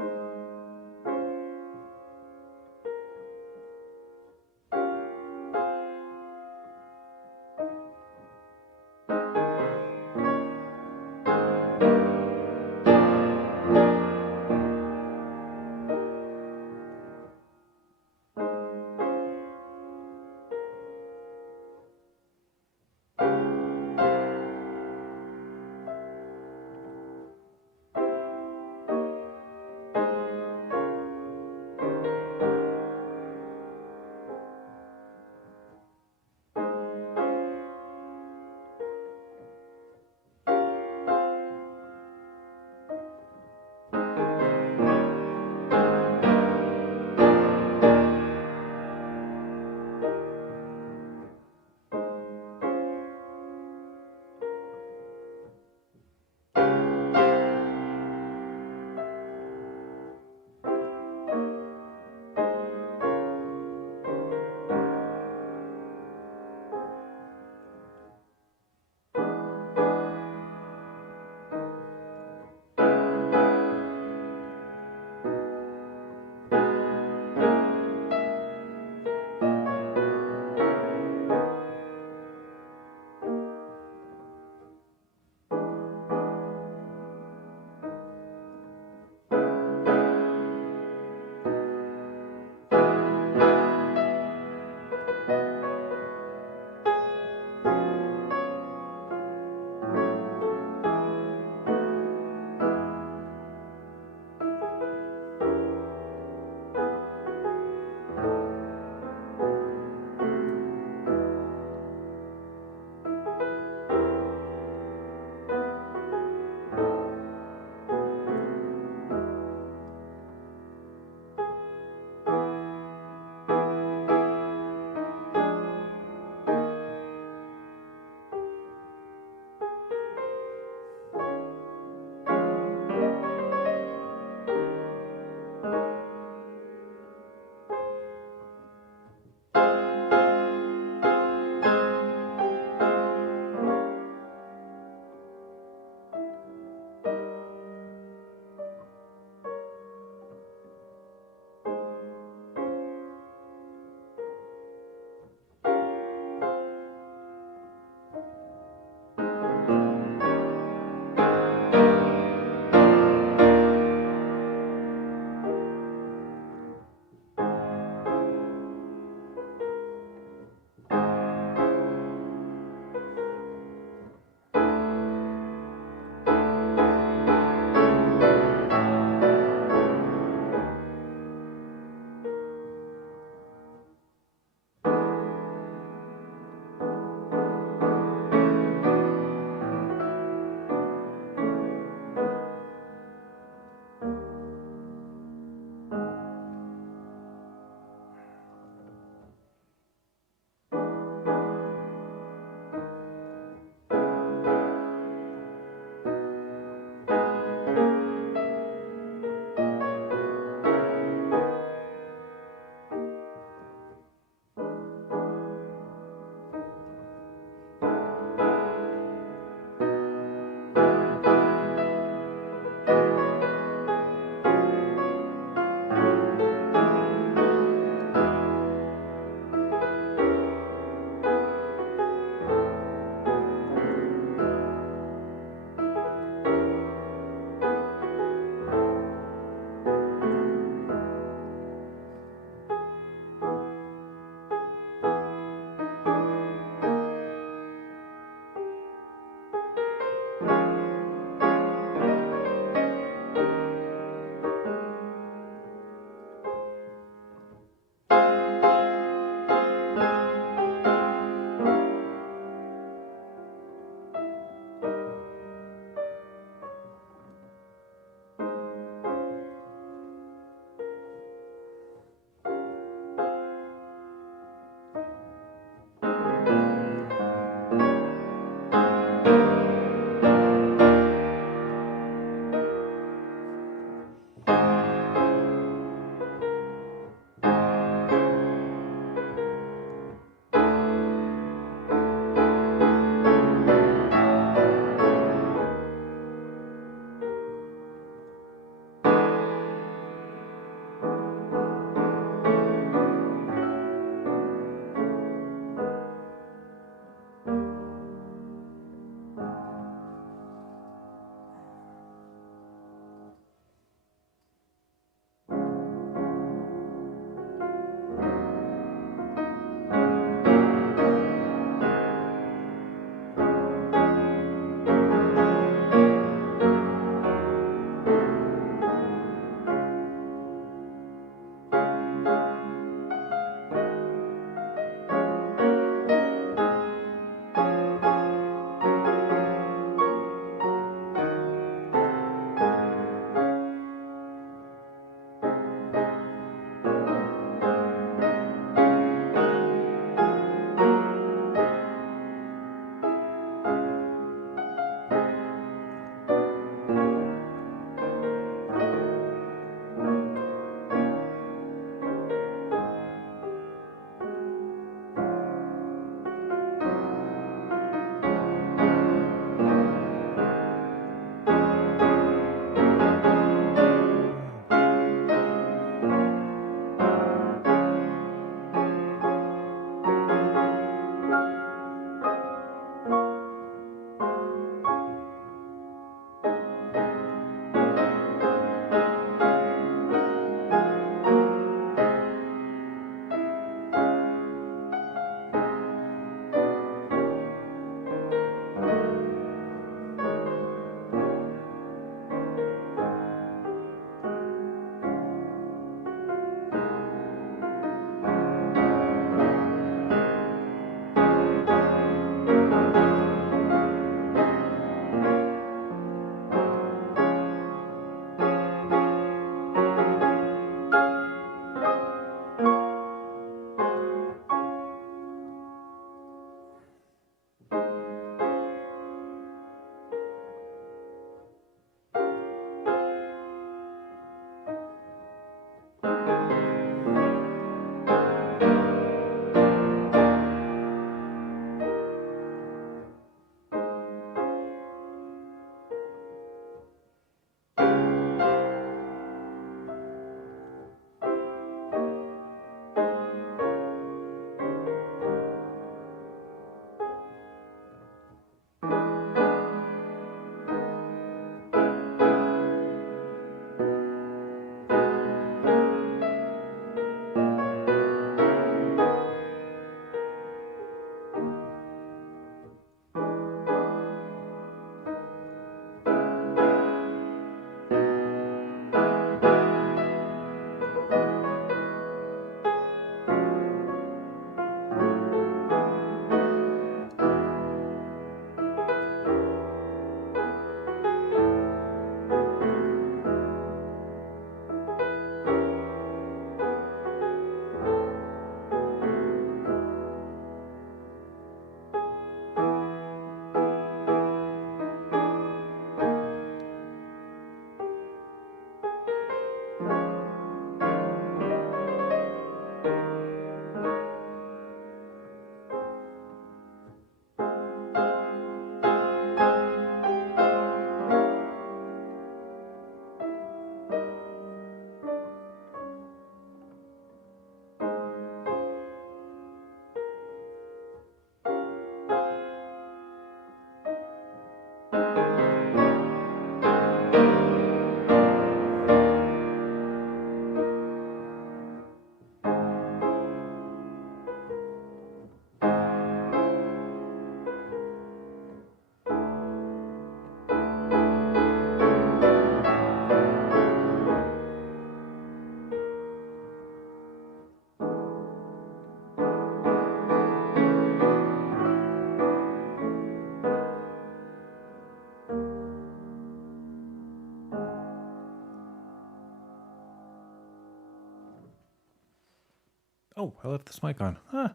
Oh, I left this mic on. Huh.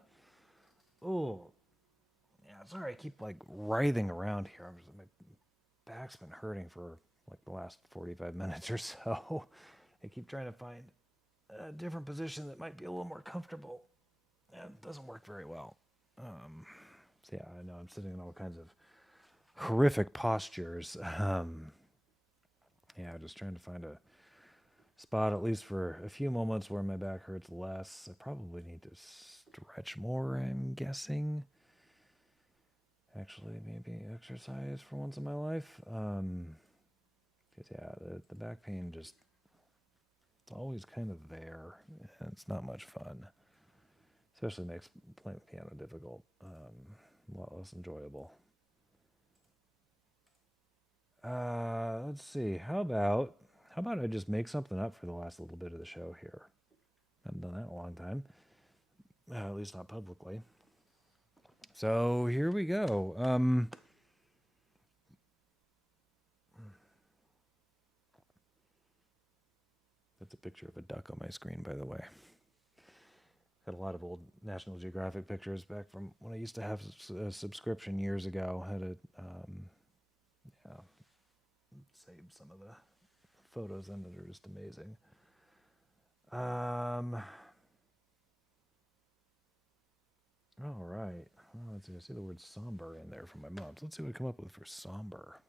Oh, yeah. Sorry, I keep like writhing around here. My back's been hurting for like the last 45 minutes or so. I keep trying to find a different position that might be a little more comfortable. And it doesn't work very well. So yeah, I know I'm sitting in all kinds of horrific postures. Yeah, just trying to find a spot, at least for a few moments, where my back hurts less. I probably need to stretch more, I'm guessing. Actually, maybe exercise for once in my life. Because, yeah, the back pain just, it's always kind of there, and it's not much fun. Especially makes playing the piano difficult, a lot less enjoyable. Let's see. How about I just make something up for the last little bit of the show here? I haven't done that in a long time, at least not publicly. So here we go. That's a picture of a duck on my screen, by the way. Got a lot of old National Geographic pictures back from when I used to have a subscription years ago. Had to, yeah, save some of the photos in that are just amazing. All right. Well, let's see. I see the word somber in there from my mom. So let's see what we come up with for somber.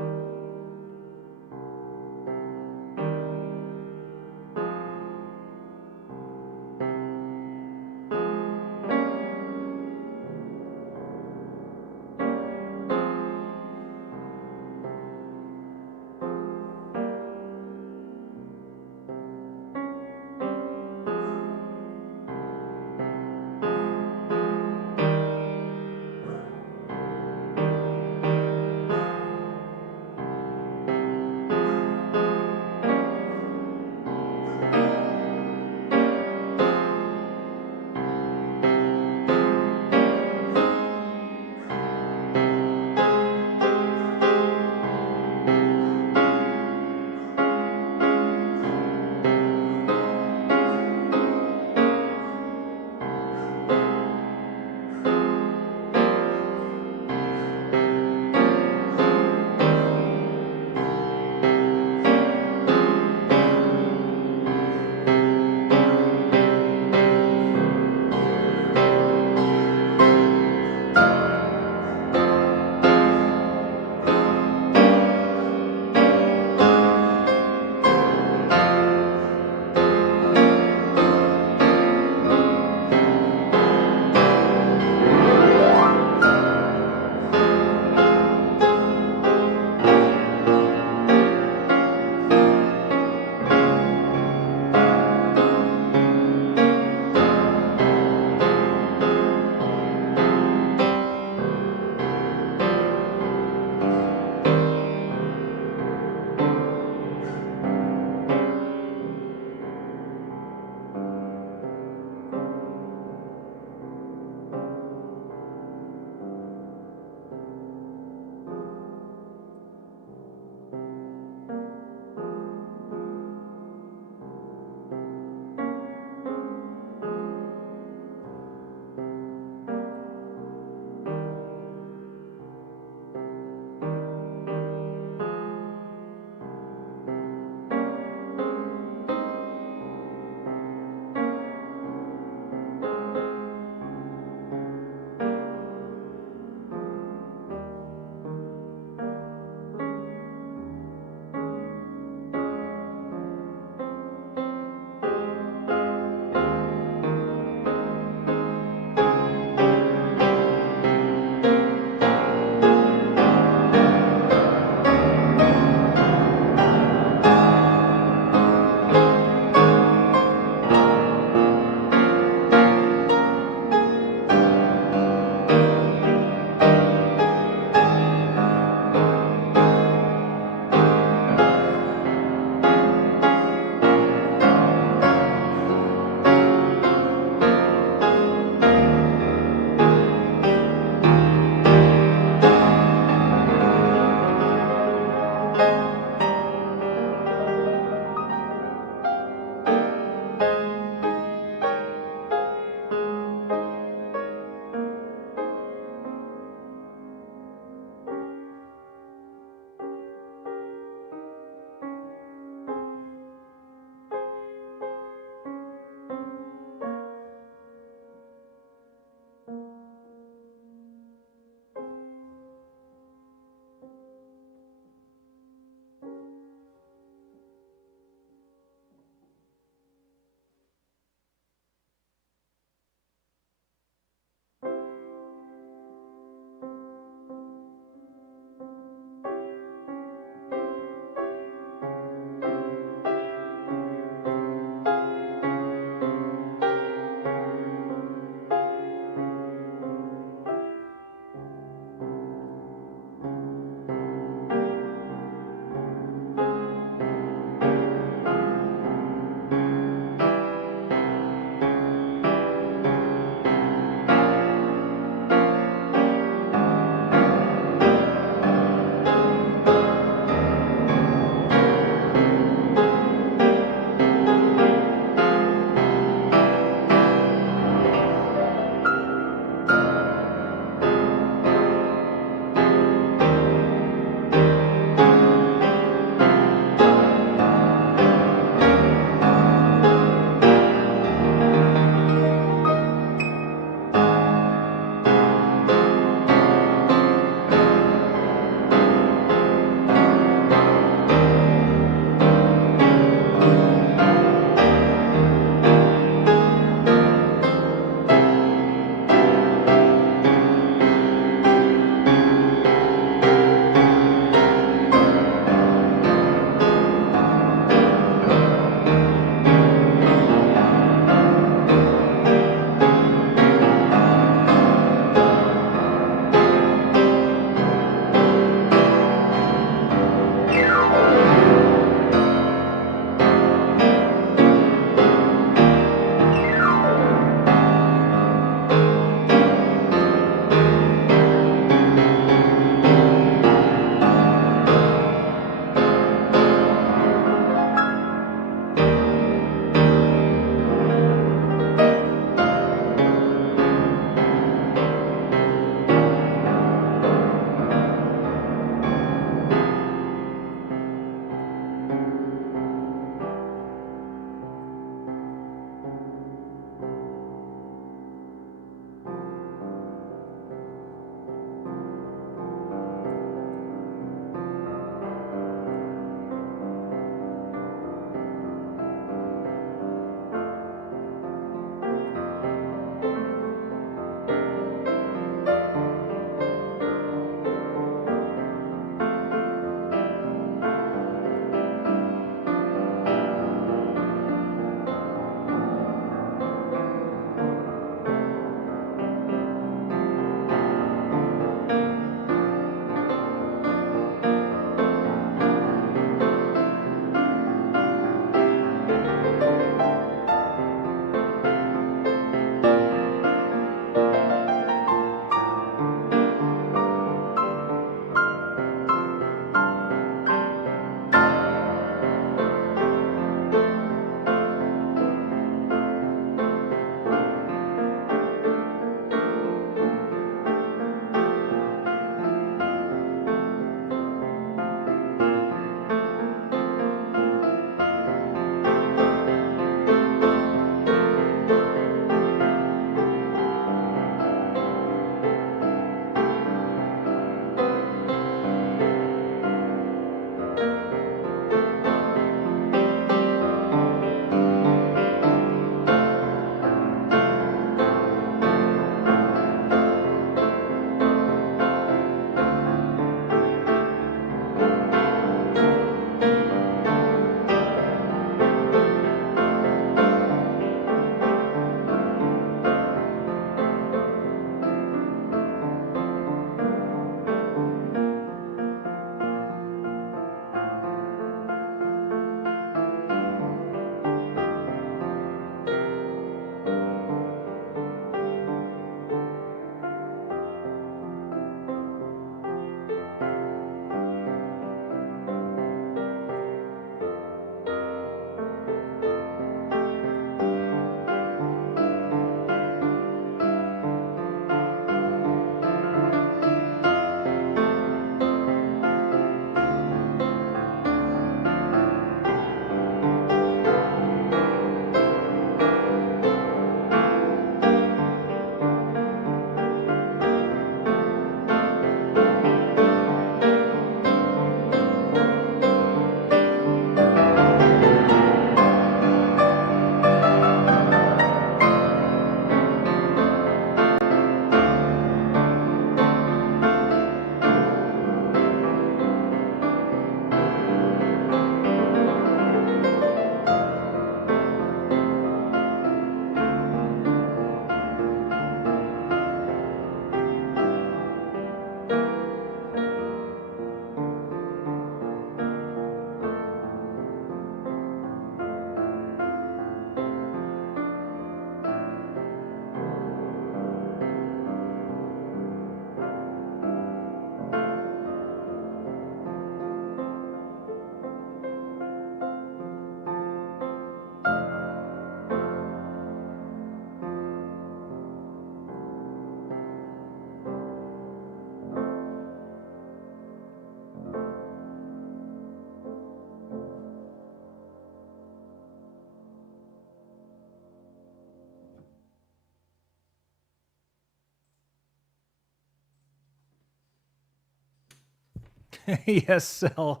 Yes, so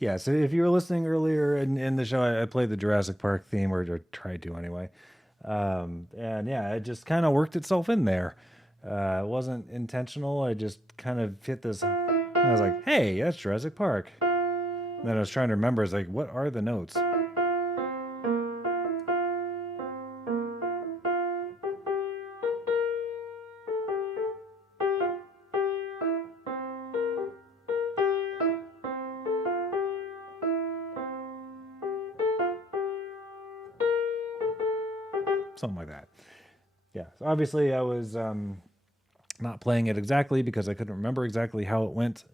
yeah. So if you were listening earlier in the show, I played the Jurassic Park theme, or tried to anyway. And yeah, it just kind of worked itself in there. It wasn't intentional. I just kind of hit this. I was like, "Hey, that's Jurassic Park." And then I was trying to remember. I was like, "What are the notes?" Something like that. Yeah. So obviously, I was not playing it exactly because I couldn't remember exactly how it went.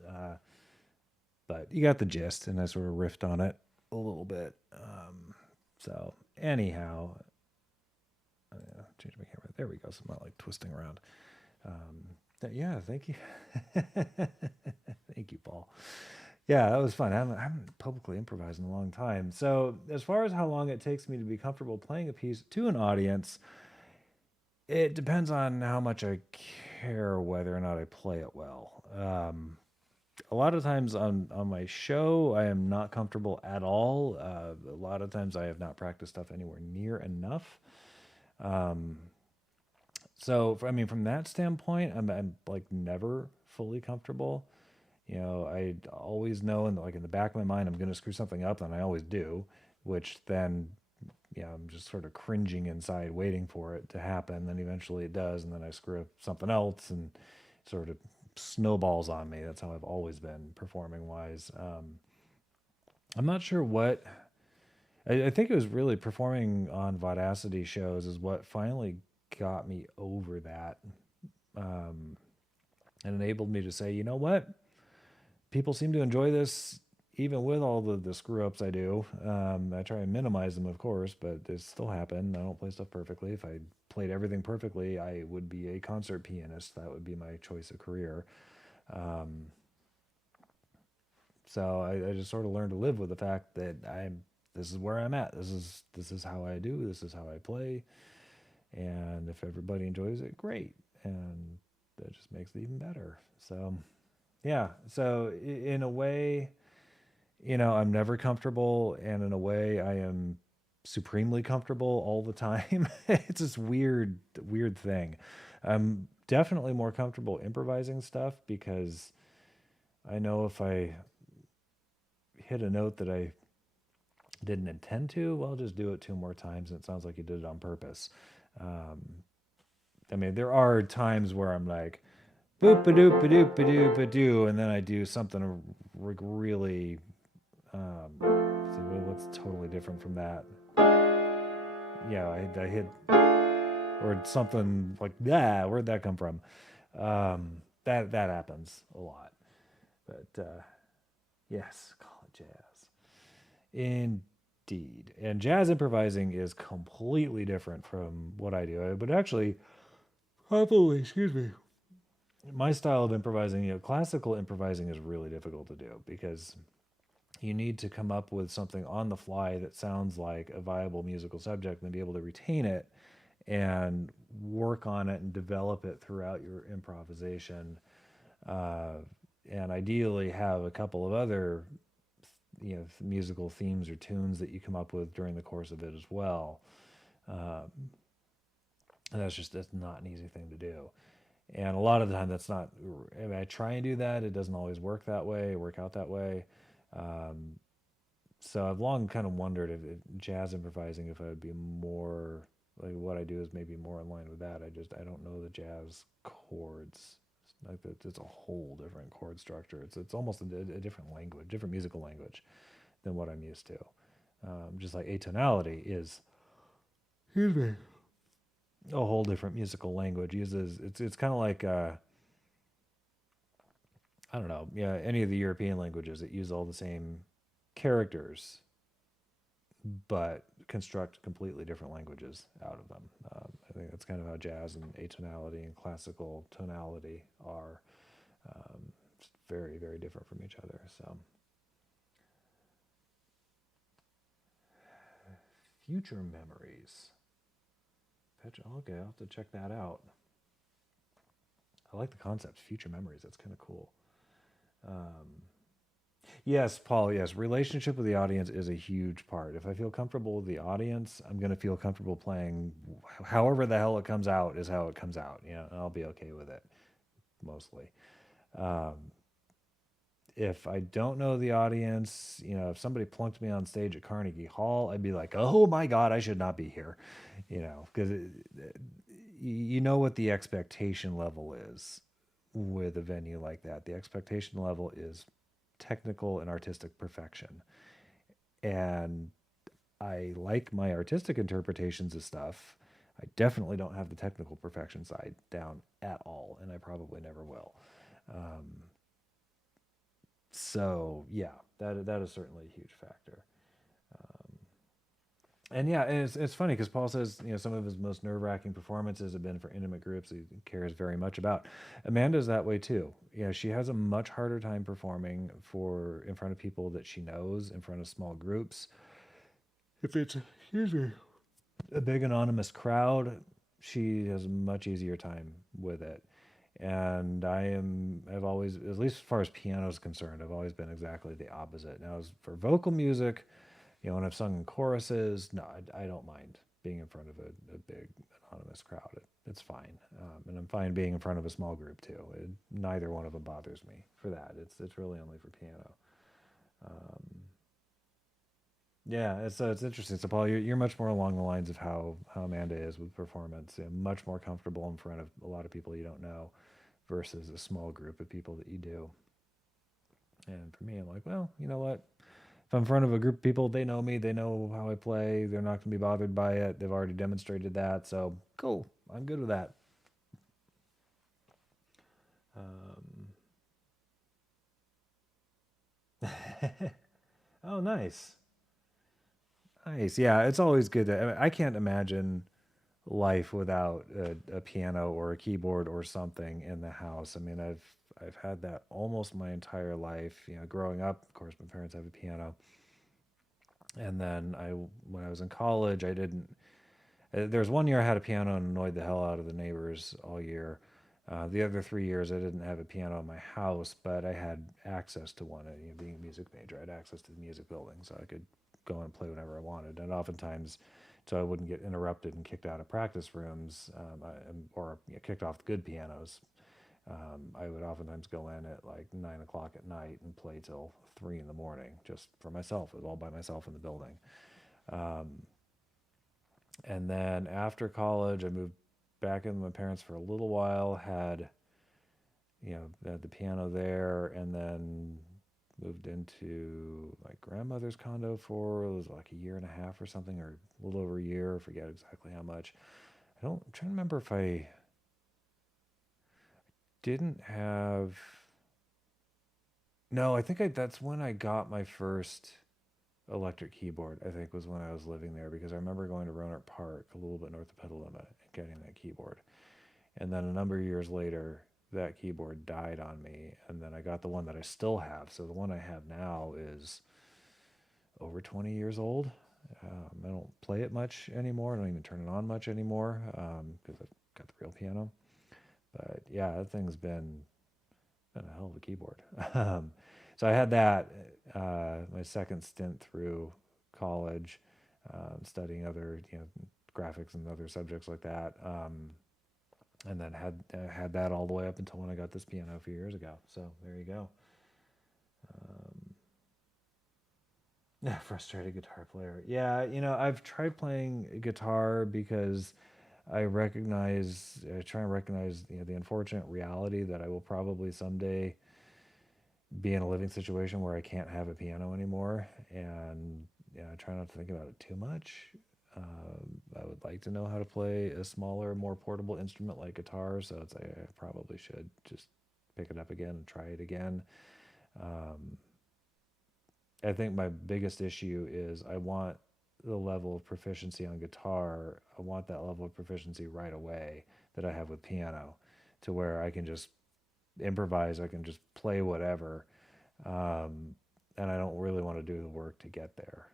But you got the gist, and I sort of riffed on it a little bit. So anyhow, change my camera. There we go. So I'm not like twisting around. Yeah, thank you. Thank you, Paul. Yeah, that was fun. I haven't publicly improvised in a long time. So as far as how long it takes me to be comfortable playing a piece to an audience, it depends on how much I care whether or not I play it well. A lot of times on my show, I am not comfortable at all. A lot of times I have not practiced stuff anywhere near enough. Um, I mean, from that standpoint, I'm like never fully comfortable. I always know, and like in the back of my mind, I'm going to screw something up, and I always do, which then, yeah, I'm just sort of cringing inside, waiting for it to happen. Then eventually it does, and then I screw up something else, and sort of snowballs on me. That's how I've always been performing wise. I'm not sure what. I think it was really performing on Vaudacity shows is what finally got me over that, um, and enabled me to say, you know what, people seem to enjoy this even with all the screw ups I do. I try and minimize them, of course, but they still happen. I don't play stuff perfectly. If I played everything perfectly, I would be a concert pianist. That would be my choice of career. Um, so I just sort of learned to live with the fact that this is where I'm at. This is how I do. This is how I play. And if everybody enjoys it, great. And that just makes it even better. So yeah. So in a way, I'm never comfortable, and in a way, I am supremely comfortable all the time. It's this weird thing. I'm definitely more comfortable improvising stuff because I know if I hit a note that I didn't intend to, well, I'll just do it two more times, and it sounds like you did it on purpose. Um, I mean, there are times where I'm like, boop a doop a doop a doop a doo, and then I do something really, see what's totally different from that. Yeah, I hit or something like that. Where'd that come from? That happens a lot, but yes, call it jazz. Indeed. And jazz improvising is completely different from what I do. But actually, hopefully, excuse me, my style of improvising, classical improvising is really difficult to do because you need to come up with something on the fly that sounds like a viable musical subject and be able to retain it and work on it and develop it throughout your improvisation. Uh, and ideally have a couple of other musical themes or tunes that you come up with during the course of it as well. Um, and that's not an easy thing to do. And a lot of the time, that's not. I mean, I try and do that. It doesn't always work out that way. Um, so I've long kind of wondered if jazz improvising, if I would be more like what I do is maybe more in line with that. I don't know the jazz chords. Like it's a whole different chord structure. It's almost a different language, different musical language than what I'm used to. Just like atonality is, excuse me, a whole different musical language. It's kind of like I don't know, yeah, any of the European languages that use all the same characters, but construct completely different languages out of them. I think that's kind of how jazz and atonality and classical tonality are very, very different from each other. So, future memories. Okay, I'll have to check that out. I like the concept, future memories. That's kind of cool. Um, Yes, Paul, yes. Relationship with the audience is a huge part. If I feel comfortable with the audience, I'm going to feel comfortable playing however the hell it comes out is how it comes out. You know, and I'll be okay with it mostly. Um, if I don't know the audience, you know, if somebody plunked me on stage at Carnegie Hall, I'd be like, oh my God, I should not be here, you know, because you know what the expectation level is with a venue like that. The expectation level is technical and artistic perfection. And I like my artistic interpretations of stuff. I definitely don't have the technical perfection side down at all, and I probably never will. Um, so yeah, that is certainly a huge factor. Um, and yeah, and it's funny because Paul says, you know, some of his most nerve wracking performances have been for intimate groups he cares very much about. Amanda's that way too. Yeah, she has a much harder time performing for in front of people that she knows, in front of small groups. If it's excuse me, a big anonymous crowd, she has a much easier time with it. And I've always, at least as far as piano is concerned, I've always been exactly the opposite. Now, as for vocal music, you know, when I've sung in choruses, no, I don't mind being in front of a big anonymous crowd. It's fine, and I'm fine being in front of a small group too. Neither one of them bothers me for that. It's really only for piano. Um, yeah, it's interesting. So Paul, you're much more along the lines of how Amanda is with performance. You know, much more comfortable in front of a lot of people you don't know, versus a small group of people that you do. And for me, I'm like, well, you know what? If I'm in front of a group of people, they know me, they know how I play, they're not going to be bothered by it. They've already demonstrated that, so cool. I'm good with that. Oh, nice, nice. Yeah, it's always good to. I mean, I can't imagine life without a piano or a keyboard or something in the house. I mean, I've had that almost my entire life. You know, growing up, of course, my parents have a piano, and then when I was in college, I didn't. There was one year I had a piano and annoyed the hell out of the neighbors all year. The other 3 years, I didn't have a piano in my house, but I had access to one. You know, being a music major, I had access to the music building, so I could go and play whenever I wanted. And oftentimes, so I wouldn't get interrupted and kicked out of practice rooms, or you know, kicked off the good pianos. I would oftentimes go in at like 9 o'clock at night and play till 3 in the morning, just for myself. It was all by myself in the building. Um, and then after college, I moved back in with my parents for a little while. Had had the piano there, and then moved into my grandmother's condo for it was like a year and a half or something, or a little over a year. I forget exactly how much. I'm trying to remember if I didn't have. No, I think that's when I got my first electric keyboard. I think was when I was living there, because I remember going to Roanoke Park, a little bit north of Petaluma, and getting that keyboard. And then a number of years later, that keyboard died on me, and then I got the one that I still have. So the one I have now is over 20 years old. I don't play it much anymore. I don't even turn it on much anymore, because I've got the real piano. But yeah, that thing's been a hell of a keyboard. So I had that my second stint through college, studying other graphics and other subjects like that. And then had that all the way up until when I got this piano a few years ago. So there you go. Frustrated guitar player. Yeah, I've tried playing guitar because I try and recognize the unfortunate reality that I will probably someday be in a living situation where I can't have a piano anymore, and I try not to think about it too much. I would like to know how to play a smaller, more portable instrument like guitar, so I probably should just pick it up again and try it again. Um, I think my biggest issue is I want the level of proficiency on guitar. I want that level of proficiency right away that I have with piano, to where I can just improvise, I can just play whatever. Um, and I don't really want to do the work to get there.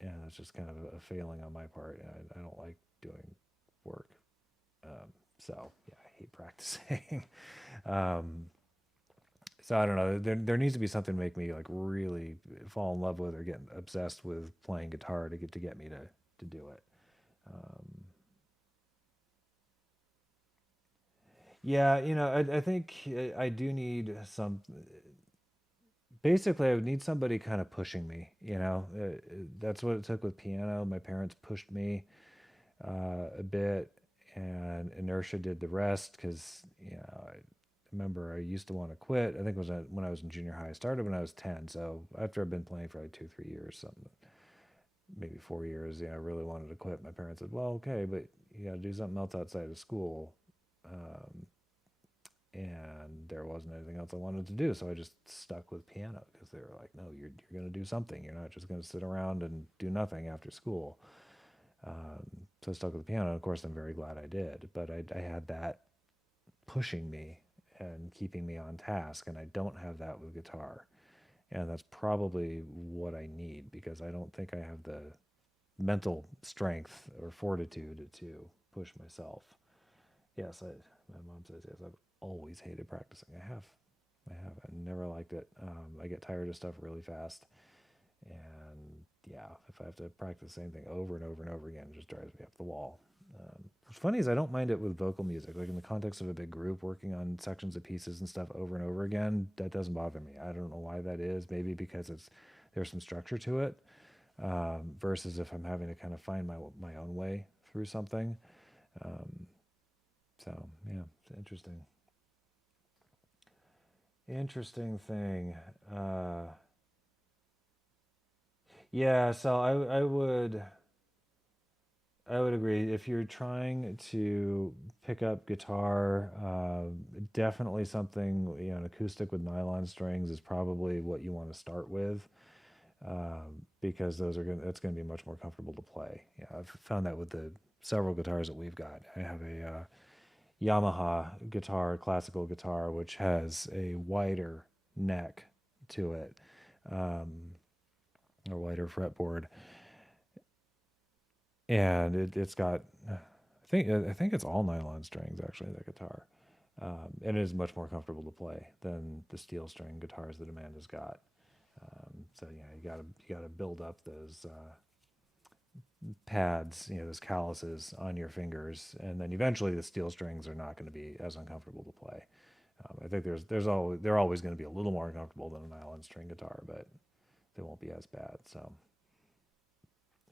And it's just kind of a failing on my part. I don't like doing work. So yeah, I hate practicing. um, So I don't know. There needs to be something to make me like really fall in love with or get obsessed with playing guitar to get me to do it. Um, yeah, I think I do need some. Basically, I would need somebody kind of pushing me. That's what it took with piano. My parents pushed me a bit, and inertia did the rest. Because I remember I used to want to quit. I think it was when I was in junior high. I started when I was 10. So after I've been playing for like 2, 3 years, something, maybe 4 years, I really wanted to quit. My parents said, "Well, okay, but you got to do something else outside of school." Um, and there wasn't anything else I wanted to do, so I just stuck with piano because they were like, "No, you're going to do something. You're not just going to sit around and do nothing after school." So I stuck with the piano. And of course, I'm very glad I did. But I had that pushing me and keeping me on task, and I don't have that with guitar. And that's probably what I need because I don't think I have the mental strength or fortitude to push myself. Yes, my mom says yes. I've always hated practicing. I never liked it. I get tired of stuff really fast, and yeah, if I have to practice the same thing over and over and over again, it just drives me up the wall. What's funny is I don't mind it with vocal music, like in the context of a big group working on sections of pieces and stuff over and over again. That doesn't bother me. I don't know why that is. Maybe because there's some structure to it, versus if I'm having to kind of find my own way through something. Um, so yeah, it's interesting. Interesting thing. Yeah, so I would agree. If you're trying to pick up guitar, definitely something, an acoustic with nylon strings is probably what you want to start with, because that's going to be much more comfortable to play. Yeah, I've found that with the several guitars that we've got. I have a Yamaha guitar, classical guitar, which has a wider neck to it, um, a wider fretboard, and it's got I think it's all nylon strings actually, that guitar, and it is much more comfortable to play than the steel string guitars that Amanda's got. So yeah, you gotta build up those pads, those calluses on your fingers, and then eventually the steel strings are not going to be as uncomfortable to play. I think they're always going to be a little more uncomfortable than a nylon string guitar, but they won't be as bad. So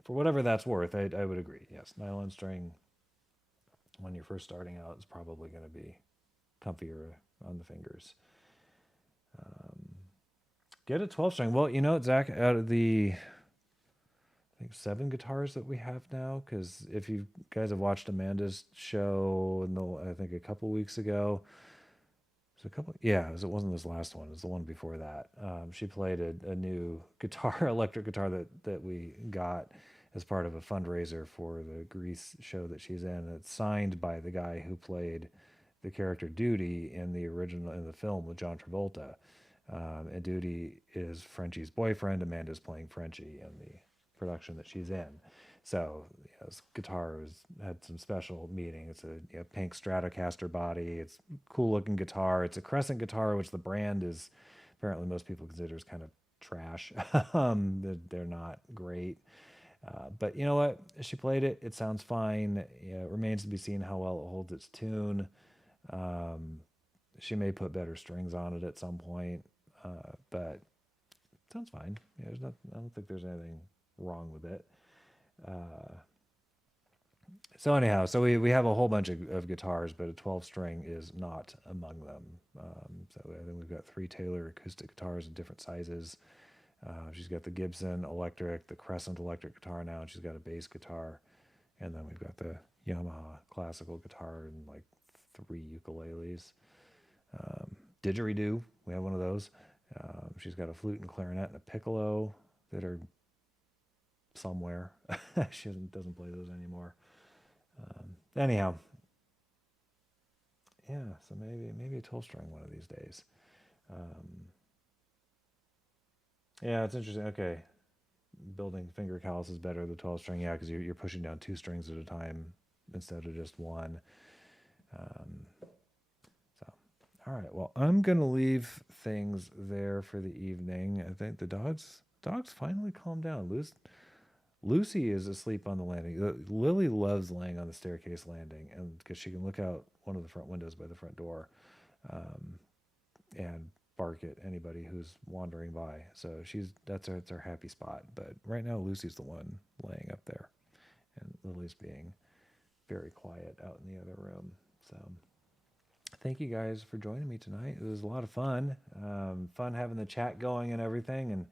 for whatever that's worth, I would agree. Yes, nylon string when you're first starting out is probably going to be comfier on the fingers. Um, get a 12 string. Well, Zach, out of the I think 7 guitars that we have now, because if you guys have watched Amanda's show, I think a couple weeks ago, yeah, it wasn't this last one, it was the one before that. She played a new guitar, electric guitar that we got as part of a fundraiser for the Grease show that she's in. It's signed by the guy who played the character Duty in the film with John Travolta. And Duty is Frenchie's boyfriend. Amanda's playing Frenchie in the production that she's in. So this guitar had some special meaning. It's a pink Stratocaster body. It's a cool looking guitar. It's a Crescent guitar, which the brand is apparently most people consider as kind of trash. They're not great. But you know what? She played it. It sounds fine. It remains to be seen how well it holds its tune. Um, she may put better strings on it at some point, but it sounds fine. I don't think there's anything wrong with it. Uh, so anyhow, so we have a whole bunch of guitars, but a 12 string is not among them. So I think we've got 3 Taylor acoustic guitars in different sizes. She's got the Gibson electric, the Crescent electric guitar now, and she's got a bass guitar. And then we've got the Yamaha classical guitar and like 3 ukuleles. Didgeridoo, we have one of those. She's got a flute and clarinet and a piccolo that are somewhere. She doesn't play those anymore. Anyhow, yeah. So maybe a 12 string one of these days. Yeah, it's interesting. Okay, building finger callus is better the 12 string. Yeah, because you're pushing down 2 strings at a time instead of just one. So, All right. Well, I'm gonna leave things there for the evening. I think the dogs finally calmed down. Lucy is asleep on the landing. Lily loves laying on the staircase landing, and because she can look out one of the front windows by the front door, um, and bark at anybody who's wandering by. So that's her happy spot. But right now, Lucy's the one laying up there, and Lily's being very quiet out in the other room. So thank you guys for joining me tonight. It was a lot of fun. Fun having the chat going and everything, and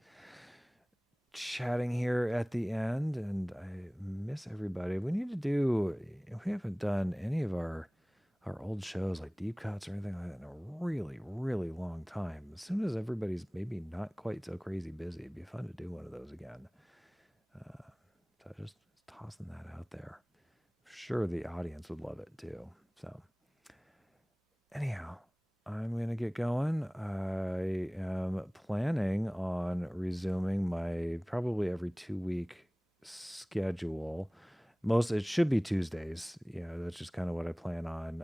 chatting here at the end. And I miss everybody. We haven't done any of our old shows like deep cuts or anything like that in a really, really long time. As soon as everybody's maybe not quite so crazy busy, it'd be fun to do one of those again. So just tossing that out there. Sure, the audience would love it too. So anyhow, I'm going to get going. I am planning on resuming my probably every 2 week schedule. It should be Tuesdays. Yeah, that's just kind of what I plan on.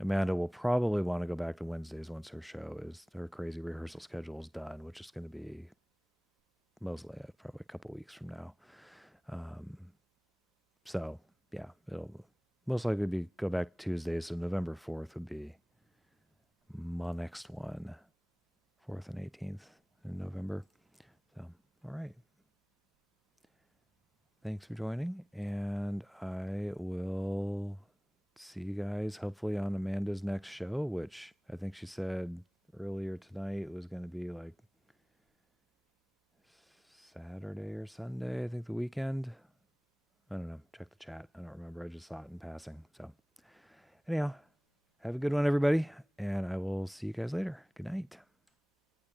Amanda will probably want to go back to Wednesdays once her crazy rehearsal schedule is done, which is going to be mostly probably a couple weeks from now. So yeah, it'll most likely go back to Tuesdays. So November 4th would be my next one, 4th and 18th in November. So, all right. Thanks for joining, and I will see you guys hopefully on Amanda's next show, which I think she said earlier tonight was going to be like Saturday or Sunday, I think the weekend. I don't know. Check the chat. I don't remember. I just saw it in passing. So anyhow, have a good one, everybody, and I will see you guys later. Good night.